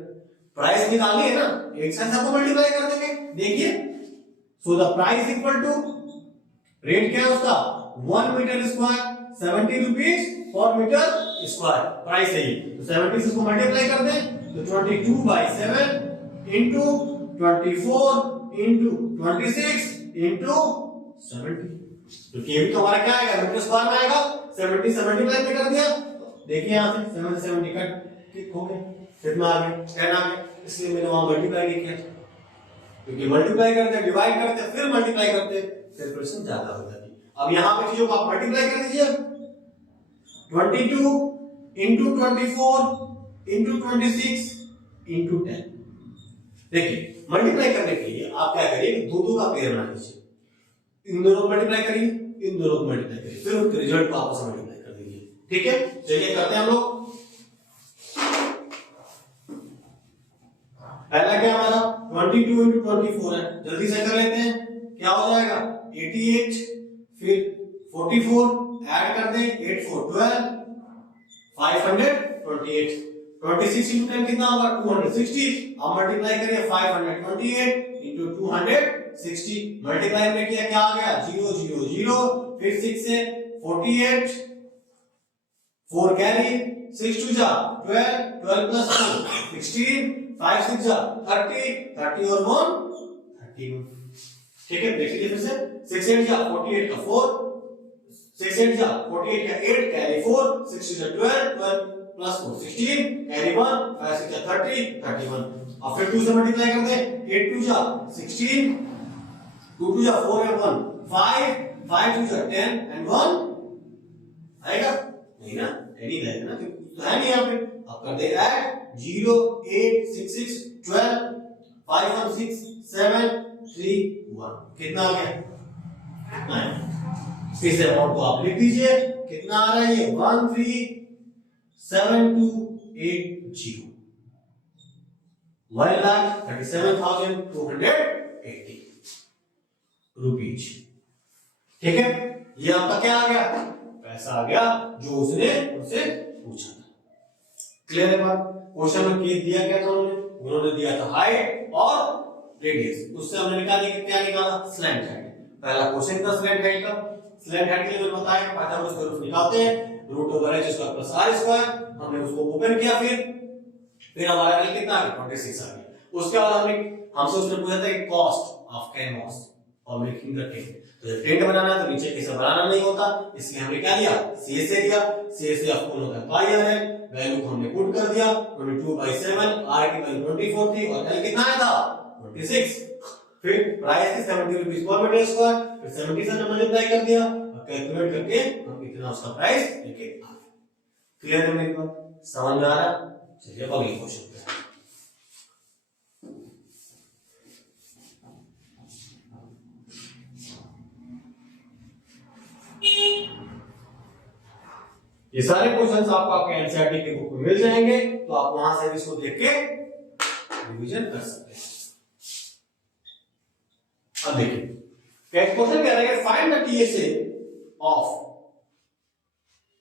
प्राइस निकालनी है ना, एक साथ सबको मल्टीप्लाई कर देंगे। देखिए, so the price equal to, rate क्या है उसका 1 मीटर स्क्वायर 70 रुपीस पर मीटर स्क्वायर, प्राइस है ये। तो 70 से इसको मल्टीप्लाई कर दें तो 22/7 इंटू 24 इंटू 26 इंटू 70। तो केवी तो हमारा क्या आएगा मीटर स्क्वायर में आएगा 70 से मल्टीप्लाई भी कर दिया, देखिए यहाँ से 7 से 70 कट हो गया, कितना आ गया 10 आ गया, इसलिए मैंने वहां मल्टीप्लाई नहीं किया, क्योंकि मल्टीप्लाई करते डिवाइड करते फिर मल्टीप्लाई करते कैलकुलेशन ज्यादा हो जाती। अब यहाँ पे चीजों को आप मल्टीप्लाई कर दीजिए, 22 into 24 into 26 into 10। देखिए मल्टीप्लाई करने के लिए आप क्या करिए कि दो का पेयर बना लीजिए, इन दोनों को मल्टीप्लाई करिए, इन दोनों को मल्टीप्लाई करिए, फिर उनके रिजल्ट को आपस में मल्टीप्लाई कर दीजिए। ठीक है, चलिए करते हैं हम लोग। पहला क्या हमारा 22 into 24 है, जल्दी से कर लेते हैं, क्या हो जाएगा 88, फिर 44 ऐड कर दें, 8 4 12 528, 26 into 10 कितना होगा 260। अब मल्टीप्लाई करिए 528 into 260, मल्टीप्लाई में किया क्या आ गया 0 0 0, फिर 6 से 48, 4 कैरी, 6 2 जा 12, 12 plus 4 16, 5 6 जा 30, 30 और 1 31। ठीक है, देखिए फिर से 6 8 जा 48 का 4, 6 8 जा 48 का 8, कैरी 4, 6 2 जा 12, 12 plus 4 16, कैरी 1, 5 6 जा 30, 31। अब फिर 2 से मल्टीप्लाई कर दे, 8 2 जा 16, 2 2 जा 4 and 1 5, 5 2 जा 10 and 1 आएगा नहीं ना, 10 ही रहेगा ना, तो है नहीं यहाँ पे। अब कर दे ऐड 0 8 6 6 12 5 1 6 7 3 1, कितना आ गया, कितना है, इस अमाउंट को आप लिख दीजिए, कितना आ रहा है ये 137280, 1,37,280 रुपीज। ठीक है, ये आपका क्या आ गया, पैसा आ गया जो उसने उनसे पूछा था। क्लियर है बात। क्वेश्चन में दिया क्या था उन्होंने दिया था हाइट और रेडियस, उससे हमने निकाली क्या निकाला स्लैंट हाइट। पहला क्वेश्चन था स्लैंट हाइट का, स्लैंट हाइट के लिए मैंने बताया पाइथागोरस थ्योरम निकालते हैं, √/h² + r², हमने उसको ओपन किया, फिर हमारा एल कितना आ गया 26 आ गया। उसके बाद हमसे उसने पूछा था कि कॉस्ट ऑफ कैनवास और मेकिंग द टेंट, तो जब टेंट बनाना है तो नीचे कैसे बनाना नहीं होता, इसलिए हमने क्या दिया CSA दिया, CSA ऑफ कौन होता है पाई आर है, वैल्यू को हमने पुट कर दिया 22/7, r की वैल्यू 24 थी और l कितना आया था 26, फिर प्राइस थी 70 रुपीस पर मीटर स्क्वायर, फिर 70 से मल्टीप्लाई कर दिया और कैलकुलेट करके हम इतना उसका प्राइस लेके आ गए। क्लियर है मेरी बात, समझ में आ रहा? चलिए अब अगले क्वेश्चन पे। ये सारे क्वेश्चंस आपको आपके एनसीईआरटी के बुक में मिल जाएंगे, तो आप वहां से इसको देख के रिवीजन कर सकते हैं। अब देखिए क्वेश्चन कह रहा है find the TSA of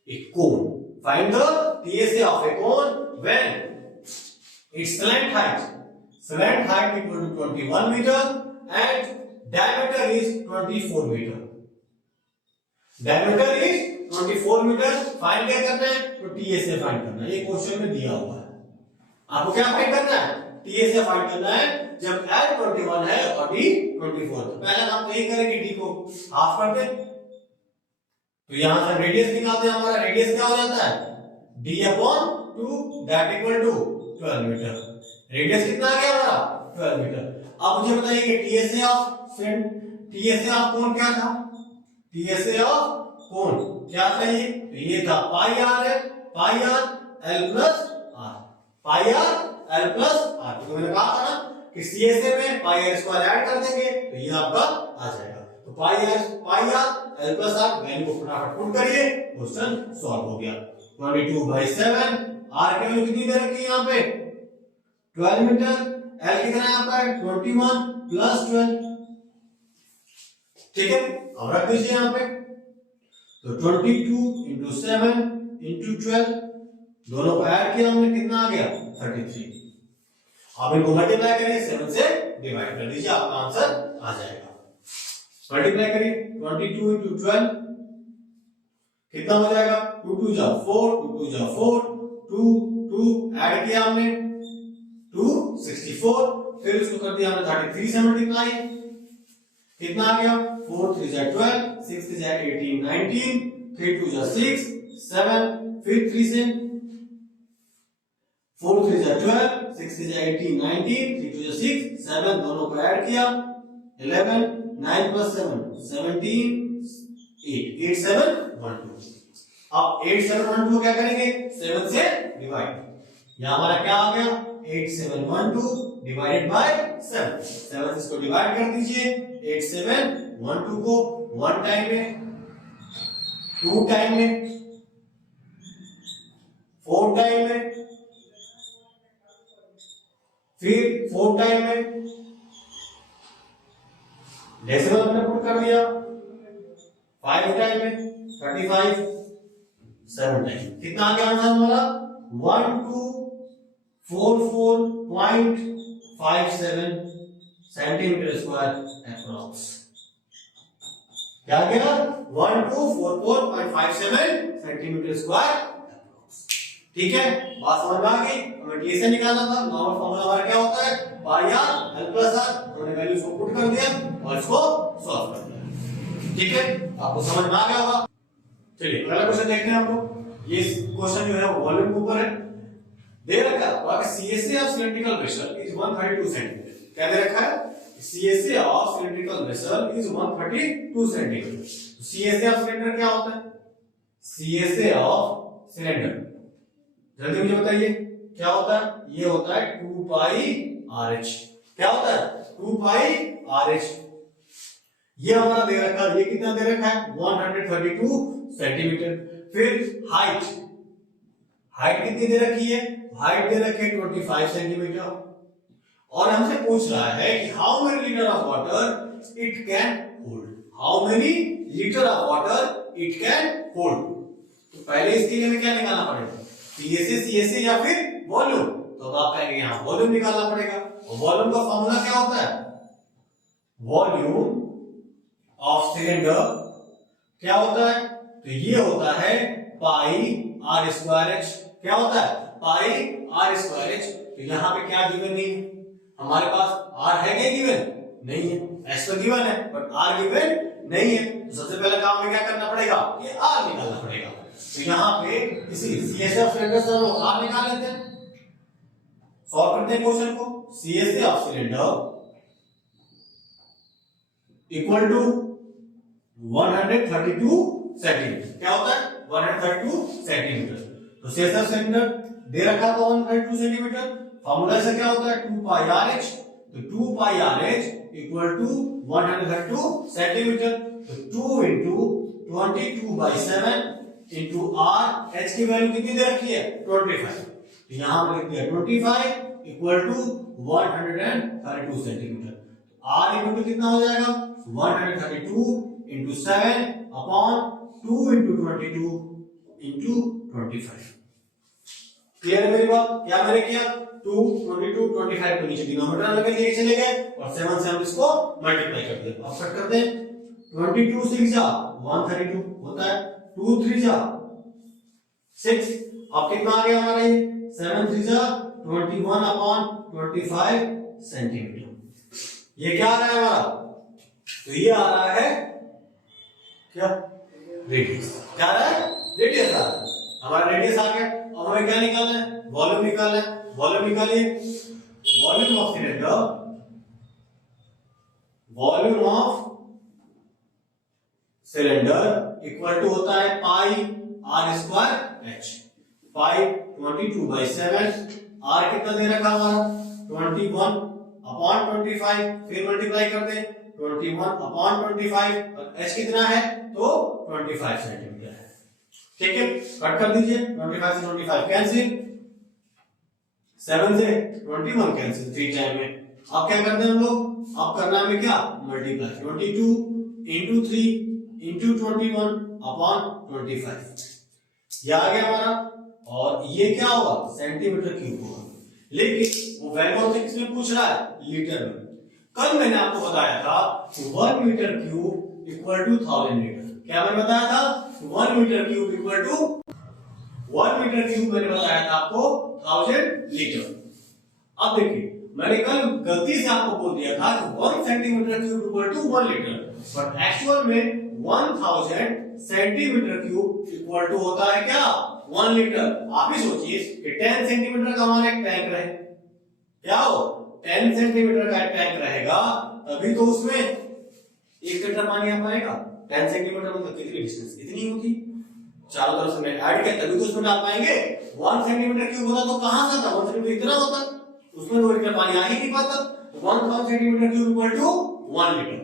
A cone, find the TSA of A cone when its slant height equal to 21 meter and diameter is 24 meter, diameter is 24 metre. Find क्या करना है, तो टीएसए फाइंड करना है, ये क्वेश्चन में दिया हुआ है। आपको क्या फाइंड करना है, टीएसए फाइंड करना है जब L 21 है और D 24। तो पहले हम यही करेंगे, D को हाफ कर दें, तो यहां से रेडियस निकालते हैं, हमारा रेडियस क्या हो जाता है D/2 that equal to 12 metre. Radius कितना आ गया हमारा 12 मीटर। अब मुझे बताइए कि टीएसए ऑफ कोण क्या था, टीएसए ऑफ कोण क्या था, ये था पाई आर है, pi R L plus R, pi R L plus R. तो मैंने कहा था ना कि सीएसए में पाई आर स्क्वायर ऐड कर देंगे तो ये आपका आ जाएगा। तो pi R L plus R value को फटाफट पुट करिए, क्वेश्चन सॉल्व हो गया। 22/7, आर की वैल्यू कितनी दे रखी है यहाँ पे 12 मीटर, एल कितना है आपका 21 + 12। ठीक है, अब रख दीजिए यहाँ पे, तो 22 × 7 × 12, दोनों को ऐड किया हमने, कितना आ गया 33। अब इनको मल्टीप्लाई करिए, 7 से डिवाइड कर दीजिए, आपका आंसर आ जाएगा। मल्टीप्लाई करिए 22 × 12 कितना हो जाएगा 2 2 जा 4, 2 2 जा 4, 2 2 ऐड किया हमने 264, फिर उसको कर दिया हमने 33 से मल्टीप्लाई, कितना आ गया 4 3 जा 12, 6 3 जा 18 19, 3 2 जा 6 7, फिर 3 से 4 3 जा 12, 6 3 जा 18 19, 3 2 जा 6 7, दोनों को ऐड किया 11, 9 plus 7 17, 8 8 7 1 2। अब 8 7 1 2 क्या करेंगे 7 से डिवाइड, यहां हमारा क्या आ गया 8 7 1 2 डिवाइडेड बाय 7, 7 से इसको डिवाइड कर दीजिए 8 7 1 2 को 1 टाइम में, 2 टाइम में, 4 टाइम में, फिर 4 टाइम में, डेसिमल हमने पुट कर दिया 5 टाइम में 35, 7 टाइम, कितना आ गया आंसर हमारा 1244.57 सेंटीमीटर स्क्वायर अप्रॉक्स। क्या गया 1244.57 सेंटीमीटर स्क्वायर अप्रॉक्स। ठीक है, बात समझ में आ गई। हमें टी से निकालना था, नॉर्मल फार्मूला हमारा क्या होता है pi R L plus are, हमने वैल्यूज को पुट कर दिया और इसको सॉल्व कर दिया। ठीक है, आपको समझ में आ गया होगा। चलिए अगला क्वेश्चन देखते हैं हम लोग। ये क्वेश्चन जो है वो वॉल्यूम के ऊपर है, दे रखा है CSA of cylindrical vessel is 132 centimetre. क्या दे रखा है CSA of cylindrical vessel is 132 centimetre. CSA of cylinder क्या होता है, सीएसए ऑफ सिलेंडर जल्दी मुझे बताइए क्या होता है, ये होता है 2 पाई आरएच। क्या होता है 2 पाई आरएच। ये हमारा दे रखा है, ये कितना दे रखा है 132 सेंटीमीटर। फिर हाइट, हाइट कितनी दे रखी है, हाइट दे रखी है 25 सेंटीमीटर। और हमसे पूछ रहा है कि how many litre of water it can hold, how many litre of water it can hold. तो पहले इसके लिए हमें क्या निकालना पड़ेगा सीएसए, सीएसए या फिर वॉल्यूम। तो आप कहेंगे यहां वॉल्यूम निकालना पड़ेगा, और वॉल्यूम का फॉर्मूला क्या होता है वॉल्यूम ऑफ सिलेंडर क्या होता है, तो ये होता है पाई आर स्क्वायर एच। क्या होता है पाई आर स्क्वायर एच। तो यहां पे क्या गिवन नहीं है हमारे पास, आर है क्या गिवन नहीं है, एच तो गिवन है बट आर गिवन नहीं है। तो सबसे पहले काम में क्या करना पड़ेगा ये आर निकालना पड़ेगा। तो यहां पे इसी सीएसए ऑफ सिलेंडर से हम आर निकाल लेते हैं, सॉल्व करते हैं क्वेश्चन को। CSA of cylinder equal to 132 centimetre. क्या होता है 132 सेंटीमीटर। तो सीएसए ऑफ सिलेंडर दे रखा था 132 सेंटीमीटर, फार्मूला से क्या होता है 2 पाई आरएच। तो 2 पाई आरएच इक्वल टू 132 सेंटीमीटर। तो 2 into 22/7 into r, h की वैल्यू कितनी दे रखी है 25। तो यहां पर लिख दिया 25 equal to 132 centimetre. r equal to कितना हो जाएगा 132 into 7 upon 2 into 22 into 25। Clear है मेरी बात। क्या मैंने किया 2 22 25 को नीचे डिनोमिनेटर में लेके चले गए और 7 से हम इसको मल्टीप्लाई कर दिया। अब कट कर दें 22 6 जा 132 होता है, 2 3 जा 6। अब कितना आ गया हमारा ये 7 3 जा 21 upon 25 सेंटीमीटर। ये क्या आ रहा है हमारा, तो ये आ रहा है क्या रेडियस। क्या आ रहा है रेडियस आ रहा है, हमारा रेडियस आ गया। अब हमें क्या निकालना है वॉल्यूम निकालना है। वॉल्यूम निकालिए, volume of cylinder, volume of cylinder equal to होता है pi R square H. Pi 22/7, R कितना दे रखा हमारा 21 अपॉन 25, फिर मल्टीप्लाई कर दें 21 अपॉन 25 और एच कितना है तो 25 सेंटीमीटर है। ठीक है, कट कर दीजिए 25 से 25 कैंसिल, 7 से 21 कैंसिल 3 टाइम में। अब क्या करते हैं हम लोग, अब करना है क्या मल्टीप्लाई 22 into 3 into 21 अपॉन 25। ये आ गया हमारा, और ये क्या होगा सेंटीमीटर क्यूब होगा। लेकिन वो वैल्यू हमसे किसमें पूछ रहा है लीटर में। कल मैंने आपको बताया था 1 metre cube equal to 1000 litre. क्या मैंने बताया था 1 metre cube equal to 1 metre cube मैंने बताया था आपको 1000 लीटर। अब देखिए मैंने कल गलती से आपको बोल दिया था कि 1 centimetre cube equal to 1 litre, but actual में 1000 सेंटीमीटर क्यूब इक्वल टू होता है क्या 1 लीटर। आप ही सोचिए कि 10 सेंटीमीटर का हमारा एक टैंक रहे, क्या हो 10 सेंटीमीटर का टैंक रहेगा तभी तो उसमें 1 लीटर पानी आ पाएगा। 10 सेंटीमीटर मतलब कितनी डिस्टेंस, इतनी होती, चारों तरफ से मैं ऐड किया तभी तो उसमें डाल पाएंगे। 1 सेंटीमीटर क्यूब होता तो कहां से आता, 1 सेंटीमीटर इतना होता, उसमें 2 लीटर पानी आ ही नहीं पाता। 1000 centimetre cube equal to 1 litre.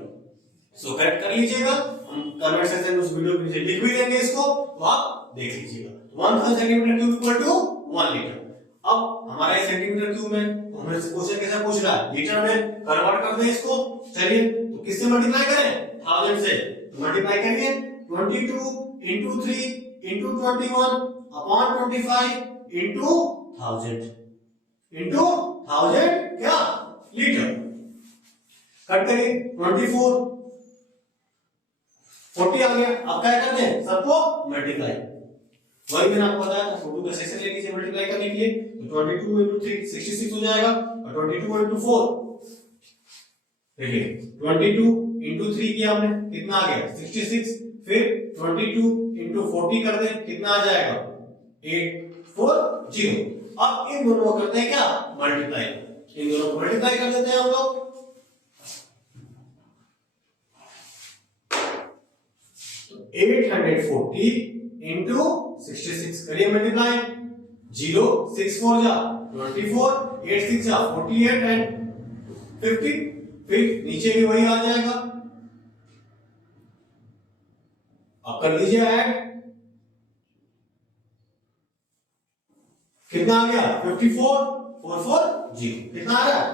So correct कर लीजिएगा, हम कमेंट सेक्शन में उस वीडियो के नीचे लिख भी देंगे इसको, तो आप देख लीजिएगा। 1000 centimetre cube equal to 1 litre. अब हमारा ये सेंटीमीटर क्यूब में हमें क्वेश्चन कैसे पूछ रहा है, लीटर में कन्वर्ट कर दें इसको। चलिए तो किससे मल्टीप्लाई करें, 1000 से मल्टीप्लाई करिए। 22 into 3 into 21 upon 25 into 1000 into 1000 क्या लीटर। कट करिए 24 40 आ गया। अब क्या करते हैं, सबको मल्टीप्लाई, वही मैंने आपको बताया था, 2 का सेक्शन ले लीजिए मल्टीप्लाई करने के लिए। तो 22 into 3 66 हो जाएगा, और 22 into 4 देखिए 22 into 3 किया हमने, कितना आ गया 66। फिर 22 into 40 कर दें, कितना आ जाएगा 840। अब इन दोनों को करते हैं क्या मल्टीप्लाई, इन दोनों को मल्टीप्लाई कर देते हैं हम लोग। तो 840 into 66 करिए मल्टीप्लाई। 0 6 4 जा 24, 8 6 जा 48 एंड 50। फिर नीचे भी वही आ जाएगा। अब कर लीजिए ऐड, कितना आ गया 54 440, कितना आ रहा है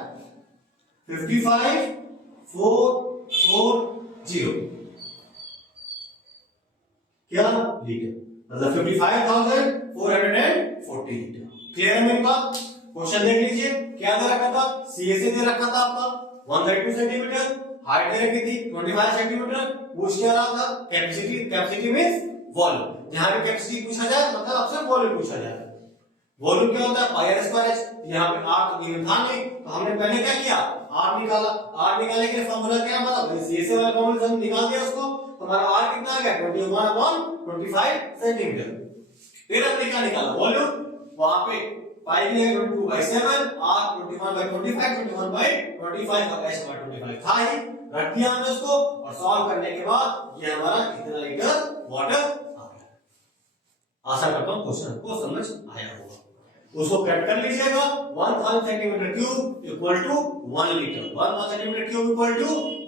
55 440 क्या लीटर, मतलब 55,440 लीटर। क्लियर है मेरी बात। क्वेश्चन देख लीजिए, क्या दे रखा था, सीएसए दे रखा था आपका 132 सेंटीमीटर, हाइट दे रखी थी 25 सेंटीमीटर, पूछ क्या रहा था कैपेसिटी, कैपेसिटी मींस वॉल्यूम। जहां पे कैपेसिटी पूछा जाए मतलब आपसे वॉल्यूम पूछा जाए। वॉल्यूम क्या होता है पाई आर स्क्वायर एच। यहाँ पे आर तो गिवन था नहीं, तो हमने पहले क्या किया आर निकाला। आर निकालने के लिए फॉर्मूला क्या मतलब सीएसए वाला फॉर्मूला हम निकाल दिया उसको, तो हमारा आर कितना आ गया 21/25 सेंटीमीटर। फिर हमने क्या निकाला वॉल्यूम, वहां पे पाई की है 22/7, आर 21/25, 21/25 और एच 25 था ही, रख दिया हमने उसको और सॉल्व करने के बाद ये हमारा कितना लीटर वाटर आ गया। आशा करता हूं क्वेश्चन को समझ आया होगा। उसको कट कर लीजिएगा। 1000 centimetre cube equal to 1 litre, 1000 centimetre cube equal to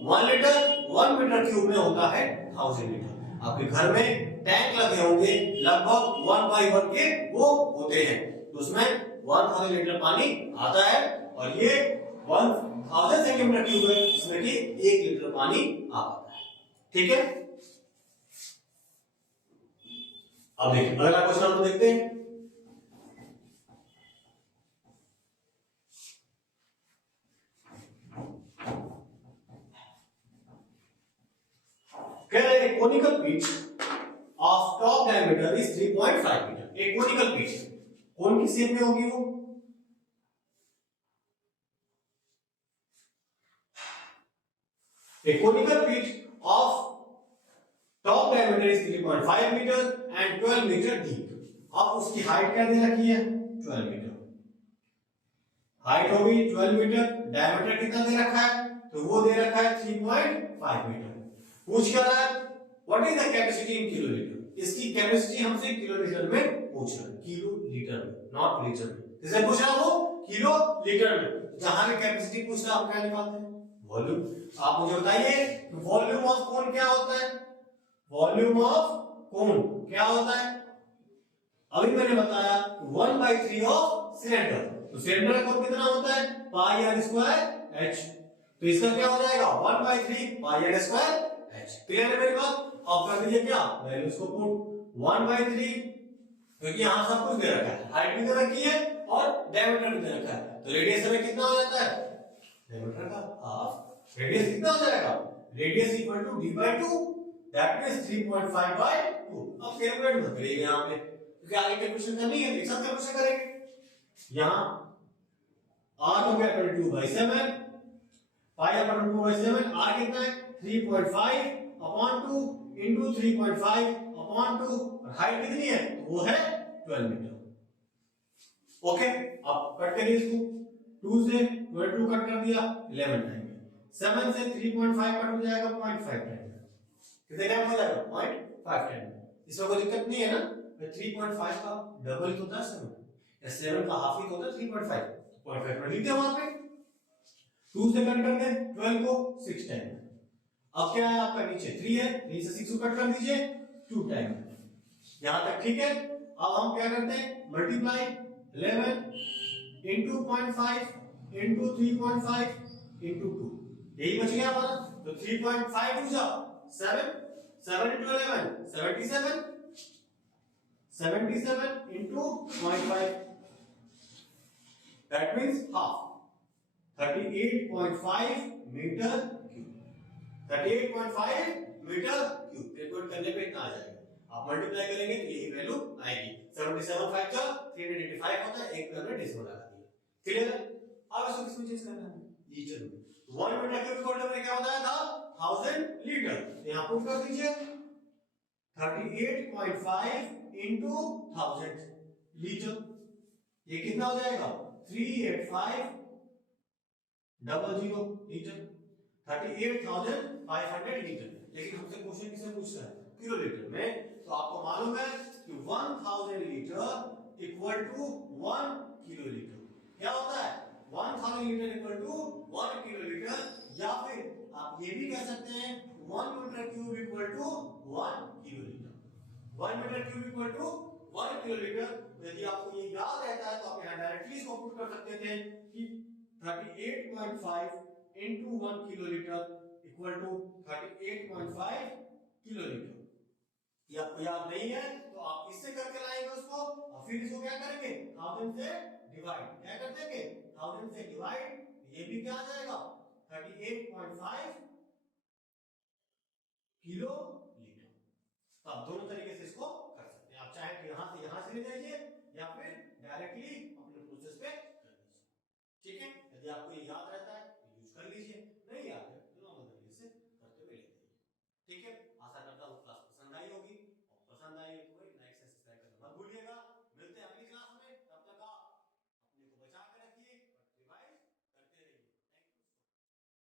1 litre. 1 metre cube में होता है 1000 लीटर। आपके घर में टैंक लगे होंगे लगभग 1/1 के वो होते हैं, तो उसमें 1000 लीटर पानी आता है और ये 1000 सेंटीमीटर क्यूब है जिसमें कि 1 लीटर पानी आ पाता है। ठीक है, अब देखिए अगला क्वेश्चन हम देखते हैं। कह रहे हैं conical pitch of top diameter is 3.5 metre. एक कोनिकल पिच कौन की शेप में होगी वो, a conical pitch of top diameter is 3.5 meter and 12 meter deep। अब उसकी हाइट क्या दे रखी है 12 मीटर, हाइट होगी 12 मीटर, डायमीटर कितना दे रखा है तो वो दे रखा है 3.5 मीटर। पूछ क्या रहा है what is the capacity in kilolitre, इसकी कैपेसिटी हमसे किलोलीटर में पूछ रहा है, किलो लीटर में नॉट लीटर में। किससे पूछ रहा है वो किलो लीटर में। जहां भी कैपेसिटी पूछ रहा है आप क्या निकालते हैं वॉल्यूम। आप मुझे बताइए वॉल्यूम ऑफ कोन क्या होता है, वॉल्यूम ऑफ कोन क्या होता है, अभी मैंने बताया 1/3 ऑफ सिलेंडर। तो सिलेंडर का कोन कितना होता है पाई आर स्क्वायर एच, तो इसका क्या हो जाएगा 1/3 pi R square H. Clear है मेरी बात। अब कर दीजिए क्या वैल्यूज को पुट 1/3, क्योंकि यहां सब कुछ दे रखा है, हाइट भी दे रखी है और डायमीटर भी दे रखा है, तो रेडियस में कितना हो जाता है डायमीटर का हाफ, रेडियस कितना हो जाएगा radius equal to d/2 that means 3.5/2। अब कैलकुलेट मत करिएगा यहां पे क्योंकि आगे कैलकुलेशन करनी है, एक साथ कैलकुलेशन करेंगे। यहां r हो गया 22/7 पाई अपॉन 2/7, r कितना है 3.5/2 into 3.5 अपॉन 2 और हाइट कितनी है तो वो है 12 मीटर। ओके, अब कट करिए इसको, 2 से 22 कट कर दिया 11 टाइम, 7 से 3.5 कट हो जाएगा 0.5 टाइम, कितने टाइम हो जाएगा 0.5 टाइम। इसमें कोई दिक्कत नहीं है ना, 3.5 का डबल तो होता है 7, या 7 का हाफ ही तो होता है 3.5, 0.5 लिख दिया वहां पे। 2 से कट कर दे 12 को 6 टाइम। अब क्या है आपका नीचे 3 है, 3 से 6 को कट कर दीजिए 2 टाइम। यहां तक ठीक है। अब हम क्या करते हैं, मल्टीप्लाई 11 इंटू 0.5 इंटू 3.5 इंटू 2, यही बच गया हमारा। तो 3.5 टू जा 7, 7 into 11 77, 77 into 0.5, that means half, 38.5 metre cube, 38.5 metre cube. Calculate करने पे इतना आ जाएगा, आप मल्टीप्लाई करेंगे तो यही वैल्यू आएगी। 77 5 जा 385 होता है, एक पे हमने डेसिमल लगा दिया। क्लियर है? अब इसको किसमें चेंज करना है, लीटर में। 1 मीटर क्यूब इक्वल टू मैंने क्या बताया था 1000 लीटर, यहां पुट कर दीजिए 38.5 इंटू 1000 लीटर, ये कितना हो जाएगा 38500 लीटर, 38,500 लीटर। लेकिन हमसे क्वेश्चन किससे पूछ रहा है, किलो लीटर में। तो आपको मालूम है कि 1000 litre equal to 1 kilo litre. क्या होता है 1000 litre equal to 1 kilo litre, या फिर आप ये भी कह सकते हैं 1 metre cube equal to 1 kilo litre. 1 metre cube equal to 1 kilo litre. यदि आपको ये याद रहता है तो आप यहाँ डायरेक्टली इसको पुट कर सकते थे कि 38.5 into 1 kiloliter equal to 38.5 kiloliter। ये आपको याद नहीं है तो आप इससे करके लाएंगे उसको, और फिर इसको क्या करेंगे 1000 से डिवाइड, क्या कर देंगे 1000 से डिवाइड, ये भी क्या आ जाएगा 38.5 किलो लीटर। तो आप दोनों तरीके से इसको कर सकते हैं, आप चाहे तो यहां से ले जाइए या फिर डायरेक्टली अपने प्रोसेस पे कर दीजिए। ठीक है, यदि आपको ये याद रहता है